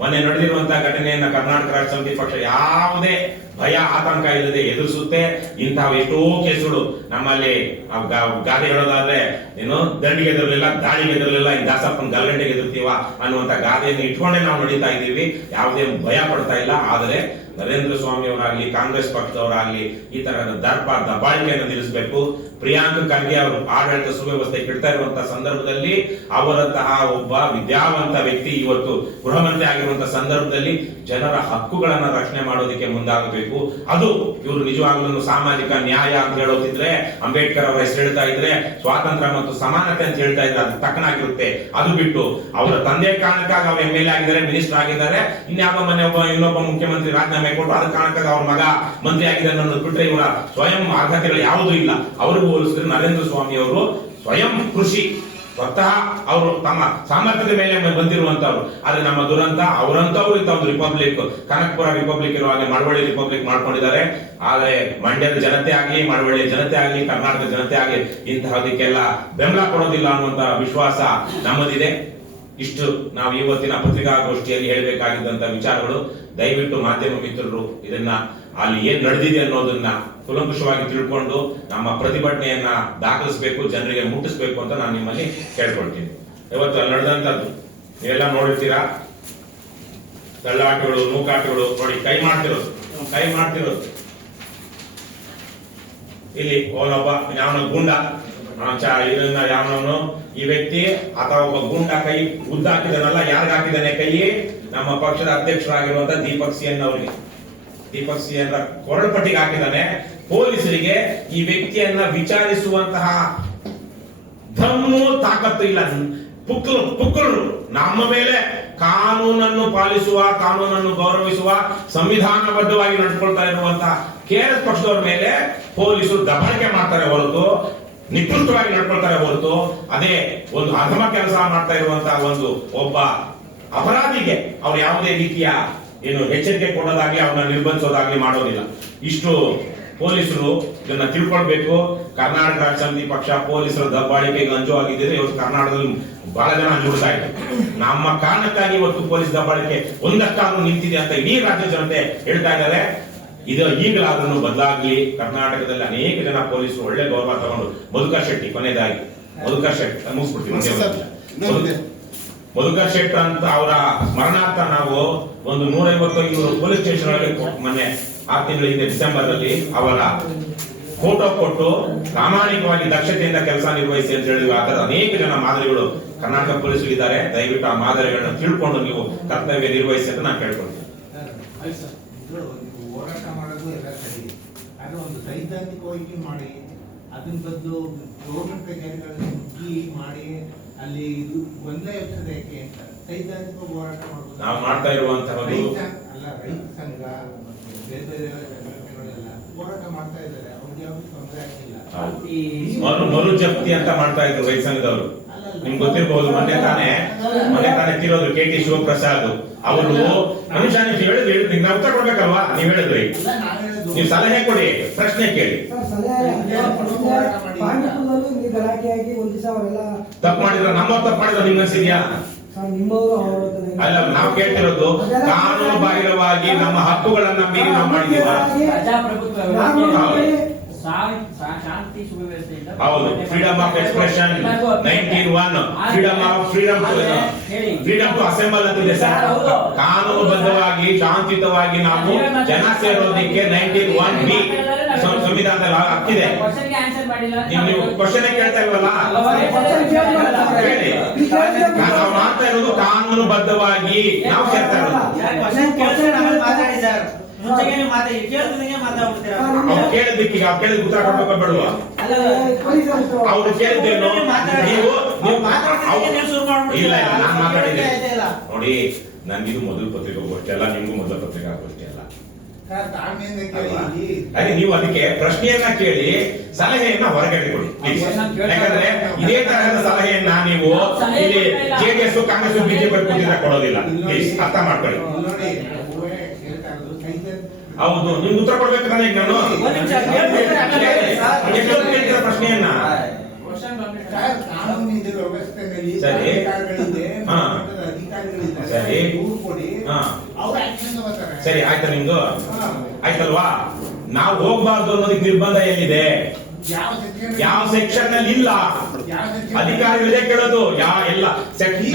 ಮೊನ್ನೆ ನಡೆದಿರುವಂತಹ ಘಟನೆಯನ್ನ ಕರ್ನಾಟಕ ರಾಷ್ಟ್ರ ಸಮಿತಿ ಪಕ್ಷ ಯಾವುದೇ ಭಯ ಆತಂಕ ಇಲ್ಲದೆ ಎದುರಿಸುತ್ತೆ. ಇಂತಹ ಎಷ್ಟೋ ಕೇಸುಗಳು ನಮ್ಮಲ್ಲಿ ಗಾದೆ ಹೇಳೋದಾದ್ರೆ ಏನು ದಂಡಿಗೆ ಎದುರಲಿಲ್ಲ, ದಾಳಿಗೆ ಎದುರಲಿಲ್ಲ, ಈ ದಾಸಪ್ಪನ ಗಲ್ಗಂಟೆಗೆ ಎದುರ್ತೀವ ಅನ್ನುವಂತ ಗಾದೆಯನ್ನು ಇಟ್ಕೊಂಡೇ ನಾವು ನಡೀತಾ ಇದ್ದೀವಿ. ಯಾವುದೇ ಭಯ ಪಡ್ತಾ ಇಲ್ಲ. ಆದರೆ ನರೇಂದ್ರ ಸ್ವಾಮಿ ಅವರಾಗ್ಲಿ, ಕಾಂಗ್ರೆಸ್ ಪಕ್ಷದವರಾಗ್ಲಿ ಈ ತರಹದ ದಬ್ಬಾಳಿಕೆಯನ್ನು ನಿಲ್ಲಿಸಬೇಕು. ಪ್ರಿಯಾಂಕ್ ಖರ್ಗೆ ಅವರು ಆಡಳಿತ ಸುವ್ಯವಸ್ಥೆ ಕೆಡ್ತಾ ಇರುವಂತಹ ಸಂದರ್ಭದಲ್ಲಿ ಅವರಂತಹ ಒಬ್ಬ ವಿದ್ಯಾವಂತ ವ್ಯಕ್ತಿ ಇವತ್ತು ಗೃಹ ಮಂತ್ರಿ ಆಗಿರುವಂತಹ ಸಂದರ್ಭದಲ್ಲಿ ಜನರ ಹಕ್ಕುಗಳನ್ನ ರಕ್ಷಣೆ ಮಾಡೋದಕ್ಕೆ ಮುಂದಾಗಬೇಕು. ಅದು ಇವರು ನಿಜವಾಗ್ಲೂ ಸಾಮಾಜಿಕ ನ್ಯಾಯ ಅಂತ ಹೇಳೋದಿದ್ರೆ, ಅಂಬೇಡ್ಕರ್ ಅವರ ಹೆಸರು ಹೇಳ್ತಾ ಇದ್ರೆ, ಸ್ವಾತಂತ್ರ್ಯ ಮತ್ತು ಸಮಾನತೆ ಅಂತ ಹೇಳ್ತಾ ಇದ್ರೆ ಅದು ತಕ್ಕನಾಗಿರುತ್ತೆ. ಅದು ಬಿಟ್ಟು ಅವರ ತಂದೆ ಕಾರಣಕ್ಕಾಗಿ ಅವರು MLA ಆಗಿದ್ದಾರೆ, ಮಿನಿಸ್ಟರ್ ಆಗಿದ್ದಾರೆ, ಇನ್ಯಾವ ಮನೆ ಇನ್ನೊಬ್ಬ ಮುಖ್ಯಮಂತ್ರಿ ರಾಜೀನಾಮೆ ಕೊಟ್ಟು ಅದ ಕಾರಣಕ್ಕಾಗಿ ಅವ್ರ ಮಗ ಮಂತ್ರಿ ಆಗಿದ್ದಾರೆ ಅನ್ನೋದು ಬಿಟ್ರೆ ಇವರ ಸ್ವಯಂ ಅರ್ಹತೆಗಳು ಯಾವುದೂ ಇಲ್ಲ. ಅವ್ರಿಗೂ ಹೋಲಿಸಿದ್ರೆ ನರೇಂದ್ರ ಸ್ವಾಮಿ ಅವರು ಸ್ವಯಂ ಕೃಷಿ ಸ್ವತಃ ಅವರು ತಮ್ಮ ಸಾಮರ್ಥ್ಯದ ಮೇಲೆ ಬಂದಿರುವಂತವ್ರು. ಆದ್ರೆ ನಮ್ಮ ದುರಂತ ಅವರಂತವ್ರು ಇಂತ ಒಂದು ರಿಪಬ್ಲಿಕ್, ಕನಕಪುರ ರಿಪಬ್ಲಿಕ್ ಇರುವ ಹಾಗೆ ಮಳವಳ್ಳಿ ರಿಪಬ್ಲಿಕ್ ಮಾಡ್ಕೊಂಡಿದ್ದಾರೆ. ಆದ್ರೆ ಮಂಡ್ಯದ ಜನತೆ ಆಗ್ಲಿ, ಮಳವಳ್ಳಿ ಜನತೆ ಆಗ್ಲಿ, ಕರ್ನಾಟಕದ ಜನತೆ ಆಗ್ಲಿ ಇಂತಹದಕ್ಕೆಲ್ಲ ಬೆಂಬಲ ಕೊಡೋದಿಲ್ಲ ಅನ್ನುವಂತ ವಿಶ್ವಾಸ ನಮ್ಮದಿದೆ. ಇಷ್ಟು ನಾವು ಇವತ್ತಿನ ಪತ್ರಿಕಾಗೋಷ್ಠಿಯಲ್ಲಿ ಹೇಳಬೇಕಾಗಿದ್ದಂತ ವಿಚಾರಗಳು. ದಯವಿಟ್ಟು ಮಾಧ್ಯಮ ಮಿತ್ರರು ಇದನ್ನ ಅಲ್ಲಿ ಏನ್ ನಡೆದಿದೆ ಅನ್ನೋದನ್ನ ಕುಲಂಕುಷವಾಗಿ ತಿಳ್ಕೊಂಡು ನಮ್ಮ ಪ್ರತಿಭಟನೆಯನ್ನ ದಾಖಲಿಸಬೇಕು, ಜನರಿಗೆ ಮುಟ್ಟಿಸಬೇಕು ಅಂತ ನಾನು ನಿಮ್ಮಲ್ಲಿ ಕೇಳ್ಕೊಳ್ತೀನಿ. ಇವತ್ತು ಅಲ್ಲಿ ನಡೆದಂತದ್ದು ನೀವೆಲ್ಲ ನೋಡಿರ್ತೀರಾ. ತಳ್ಳಾಟಗಳು, ನೂಕಾಟಗಳು ನೋಡಿ, ಕೈ ಮಾಡ್ತಿರೋದು ಇಲ್ಲಿ ಅವನೊಬ್ಬ ಯಾವನ ಗುಂಡ ಇದನ್ನ ಯಾವನವನು ಈ ವ್ಯಕ್ತಿ ಅಥವಾ ಒಬ್ಬ ಗುಂಡ ಕೈ ಉದ್ದ ಹಾಕಿದಾನಲ್ಲ, ಯಾರಿಗೆ ಹಾಕಿದಾನೆ ಕೈ? ನಮ್ಮ ಪಕ್ಷದ ಅಧ್ಯಕ್ಷರಾಗಿರುವಂತ ದೀಪಕ್ ಸಿಎನ್ ಅವರಿಗೆ, ದೀಪಕ್ ಸಿಎನ್ ಕೊರಳಪಟ್ಟಿಗೆ ಹಾಕಿದಾನೆ. ಪೊಲೀಸರಿಗೆ ಈ ವ್ಯಕ್ತಿಯನ್ನ ವಿಚಾರಿಸುವಂತಹ ದಮ್ಮು ತಾಕತ್ತು ಇಲ್ಲ. ಪುಕ್ಕರು ನಮ್ಮ ಮೇಲೆ ಕಾನೂನನ್ನು ಪಾಲಿಸುವ, ಕಾನೂನನ್ನು ಗೌರವಿಸುವ, ಸಂವಿಧಾನಬದ್ಧವಾಗಿ ನಡೆದುಕೊಳ್ತಾ ಇರುವಂತಹ KRS ಪಕ್ಷದವರ ಮೇಲೆ ಪೊಲೀಸರು ದಬ್ಬಾಳಿಕೆ ಮಾಡ್ತಾರೆ ಹೊರತು, ನಿಕೃಷ್ಟವಾಗಿ ನಡ್ಕೊಳ್ತಾರೆ ಹೊರತು, ಅದೇ ಒಂದು ಅಧಮ ಕೆಲಸ ಮಾಡ್ತಾ ಇರುವಂತಹ ಒಂದು ಒಬ್ಬ ಅಪರಾಧಿಗೆ ಅವ್ರು ಯಾವುದೇ ರೀತಿಯ ಏನು ಎಚ್ಚರಿಕೆ ಕೊಡೋದಾಗ್ಲಿ, ಅವನ್ನ ನಿರ್ಬಂಧಿಸೋದಾಗ್ಲಿ ಮಾಡೋದಿಲ್ಲ. ಇಷ್ಟು ಪೊಲೀಸರು ಇದನ್ನ ತಿಳ್ಕೊಳ್ಬೇಕು. ಕರ್ನಾಟಕ ರಾಜ್ಯ ಸಮಿತಿ ಪಕ್ಷ ಪೊಲೀಸರ ದಬ್ಬಾಳಿಕೆಗೆ ಅಂಜುವಾಗಿದ್ದರೆ ಇವತ್ತು ಕರ್ನಾಟಕದಲ್ಲಿ ಬಹಳ ಜನ ಅಂಜುಡ್ತಾ ಇದ್ದಾರೆ. ನಮ್ಮ ಕಾರಣಕ್ಕಾಗಿ ಇವತ್ತು ಪೊಲೀಸ್ ದಬ್ಬಾಳಿಕೆ ಒಂದಕ್ಕಾದ್ರೂ ನಿಂತಿದೆ ಅಂತ ಇಡೀ ರಾಜ್ಯ ಜನತೆ ಹೇಳ್ತಾ ಇದ್ದಾರೆ. ಇದು ಈಗಲಾದ್ರೂ ಬದಲಾಗ್ಲಿ. ಕರ್ನಾಟಕದಲ್ಲಿ ಅನೇಕ ಜನ ಪೊಲೀಸರು ಒಳ್ಳೆ ಗೌರವ ತಗೊಂಡು, ಮಧುಕರ್ ಶೆಟ್ಟಿ ಕೊನೆಯದಾಗಿ, ಮಧುಕರ್ ಶೆಟ್ಟಿ ಮುಗಿಸ್ಬಿಡ್ತೀವಿ. ಮಧುಕರ್ ಶೆಟ್ಟಿ ಅಂತ ಅವರ ಸ್ಮರಣಾರ್ಥ ನಾವು ಒಂದು 150 ಪೊಲೀಸ್ ಸ್ಟೇಷನ್ ಒಳಗೆ ಮೊನ್ನೆ 6 ತಿಂಗಳ ಹಿಂದೆ ಡಿಸೆಂಬರ್ ಅಲ್ಲಿ ಅವರ ಫೋಟೋ ಕೊಟ್ಟು ಪ್ರಾಮಾಣಿಕವಾಗಿ ದಕ್ಷತೆಯಿಂದ ಕೆಲಸ ನಿರ್ವಹಿಸಿ ಅಂತ ಹೇಳಿದ್ವಿ. ಆ ತರದ ಅನೇಕ ಜನ ಮಾದರಿಗಳು ಕರ್ನಾಟಕ ಪೊಲೀಸರು ಇದ್ದಾರೆ. ದಯವಿಟ್ಟು ಆ ಮಾದರಿಗಳನ್ನ ತಿಳ್ಕೊಂಡು ನೀವು ಕರ್ತವ್ಯ ನಿರ್ವಹಿಸಿ ಅಂತ ನಾನು ಕೇಳ್ಕೊಳ್ತೀನಿ. ಹೋರಾಟ ಮಾಡೋದು ಎಲ್ಲ ಸರಿ, ಆದ್ರೆ ಒಂದು ಸೈದ್ಧಾಂತಿಕವಾಗಿ ಮಾಡಿ ಅದನ್ನ ಬದಲು ಗೌರ್ಮೆಂಟ್ ಕಚೇರಿಗಳಲ್ಲಿ ಮುಗ್ಗಿ ಮಾಡಿ ಅಲ್ಲಿ ಇದು ಒಂದೇ ಇರ್ತದೆ. ಯಾಕೆ ಅಂತ ಸೈದ್ಧಾಂತಿಕ ಹೋರಾಟ ಮಾಡೋದು ನಾವು ಮಾಡ್ತಾ ಇರುವಂತಹ ರೈತ ಸಂಘ ಬೇರೆ ಬೇರೆ ಸಂಘಟನೆಗಳೆಲ್ಲ ಹೋರಾಟ ಮಾಡ್ತಾ ಇದ್ದಾರೆ. ಅವ್ರಿಗೆ ಯಾವ್ದು ತೊಂದರೆ ಆಗಿಲ್ಲ. ಮರು ಜಪ್ತಿ ಅಂತ ಮಾಡ್ತಾ ಇದ್ರು ರೈತ ಸಂಘದವರು. ನಿಮ್ಗೆ ಗೊತ್ತಿರಬಹುದು, ಮೊನ್ನೆ ತಾನೇ ತಿರೋದು KT ಶಿವಪ್ರಸಾದ್ ಅವರು ಮನುಷ್ಯ ಹೇಳಿದ್ರಿ, ನಾವು ಉತ್ತರ ಕೊಡ್ಬೇಕಲ್ವಾ? ನೀವ್ ಹೇಳಿದ್ರಿ, ನೀವು ಸಲಹೆ ಕೊಡಿ, ಪ್ರಶ್ನೆ ಕೇಳಿ. ತಪ್ಪು ಮಾಡಿದ್ರ ನಮ್ಮ ತಪ್ಪು ಮಾಡಿದ್ರ ನಿಮ್ಗೆ ಅನ್ಸಿದ್ಯಾ? ಅಲ್ಲ, ನಾವು ಕೇಳ್ತಿರೋದು ಕಾನೂನು ಬಾಹಿರವಾಗಿ ನಮ್ಮ ಹಕ್ಕುಗಳನ್ನ ಮೀರಿ ನಾವು ಮಾಡಿದೀವ. ಹೌದು, freedom of expression 19(1), freedom to assemble ಅಂತಿದೆ ಸರ್. ಕಾನೂನುಬದ್ಧವಾಗಿ ಶಾಂತಿಯುತವಾಗಿ ನಾವು ಜನ ಸೇರೋದಕ್ಕೆ 19(1)B ಸಂವಿಧಾನದಲ್ಲಿ ಹಕ್ಕಿದೆ. ನೀವು ಕ್ವಶನ್ ಕೇಳ್ತಾ ಇಲ್ವಲ್ಲ, ಹೇಳಿ. ನಾವು ಮಾಡ್ತಾ ಇರೋದು ಕಾನೂನುಬದ್ಧವಾಗಿ ನಾವು ಸೇರ್ತಾ ಇರೋದು. ಕೇಳಿದ್ದಕ್ಕೆ ಕೇಳಿದ ಉತ್ತರ ಕೊಡ್ಬೇಕ ಬೇಡುವ? ಅವ್ರು ಕೇಳಿದ್ದೇನು? ನೀವು ಇಲ್ಲ, ನಾನು ಮಾತಾಡಿದ್ದೆ ನೋಡಿ. ನನ್ಗಿದು ಮೊದಲು ಪತ್ರಿಕಾಗೋಷ್ಠಿ ಅಲ್ಲ, ನಿಮ್ಗೂ ಮೊದಲ ಪತ್ರಿಕಾಗೋಷ್ಠಿ ಅಲ್ಲ. ಸರ್ ತಾಳ್ಮೆಯಿಂದ ಕೇಳಿ ಅಲ್ವಾ? ಇಲ್ಲಿ. ಅದೇ ನೀವು ಅದಕ್ಕೆ ಪ್ರಶ್ನೆಯನ್ನ ಕೇಳಿ ಸಲಹೆಯನ್ನ ಹೊರಗಡೆ ಕೊಡಿ please. ಯಾಕಂದ್ರೆ ಇದೇ ತರಹದ ಸಲಹೆಯನ್ನ ನೀವು ಇಲ್ಲಿ ಜೆಡಿಎಸ್ ಕಾಂಗ್ರೆಸ್ ಬಿಜೆಪಿ ಕೂತಿದ್ರೆ ಕೊಡೋದಿಲ್ಲ. ಪ್ಲೀಸ್ ಅರ್ಥ ಮಾಡ್ಕೊಳ್ಳಿ. ಇಲ್ಲಿ ನೋಡಿ ನಾವೇ ಹೇಳ್ತಾ ಇರೋದು ಸೈದ್ಧಾಂತಿಕ ಹೌದು, ನಿಮ್ಗೆ ಉತ್ತರ ಕೊಡ್ಬೇಕು ನಾನು ಈಗ ನಾನು ಎಷ್ಟೊತ್ತು ಕೇಳ್ತೀರ ಪ್ರಶ್ನೆಯನ್ನ? ಸರ್, ಕಾನೂನಿನ ವ್ಯವಸ್ಥೆಯಲ್ಲಿ ಸರಿ. ಅಧಿಕಾರಿಗಳಿದೆ, ಹಾ. ಅಧಿಕಾರಿಗಳಿದ್ದಾರೆ, ಸರಿ. ದೂರು ಕೊಡಿ, ಹಾ. ಅವ್ರು ಆಕ್ಷನ್ ತಗೋತಾರೆ. ಸರಿ ಆಯ್ತಾ ನಿಮ್ದು? ಹಾ. ಆಯ್ತಲ್ವಾ? ನಾವು ಹೋಗ್ಬಾರ್ದು ಅನ್ನೋದಕ್ಕೆ ನಿರ್ಬಂಧ ಏನಿದೆ? ಯಾವ ಸೆಕ್ಷನ್ ಅಲ್ಲಿ ಇಲ್ಲ. ಯಾವ section? ಅಧಿಕಾರಿಗಳೇ ಕೇಳೋದು ಎಲ್ಲ ಸೆಕ್ಷನ್.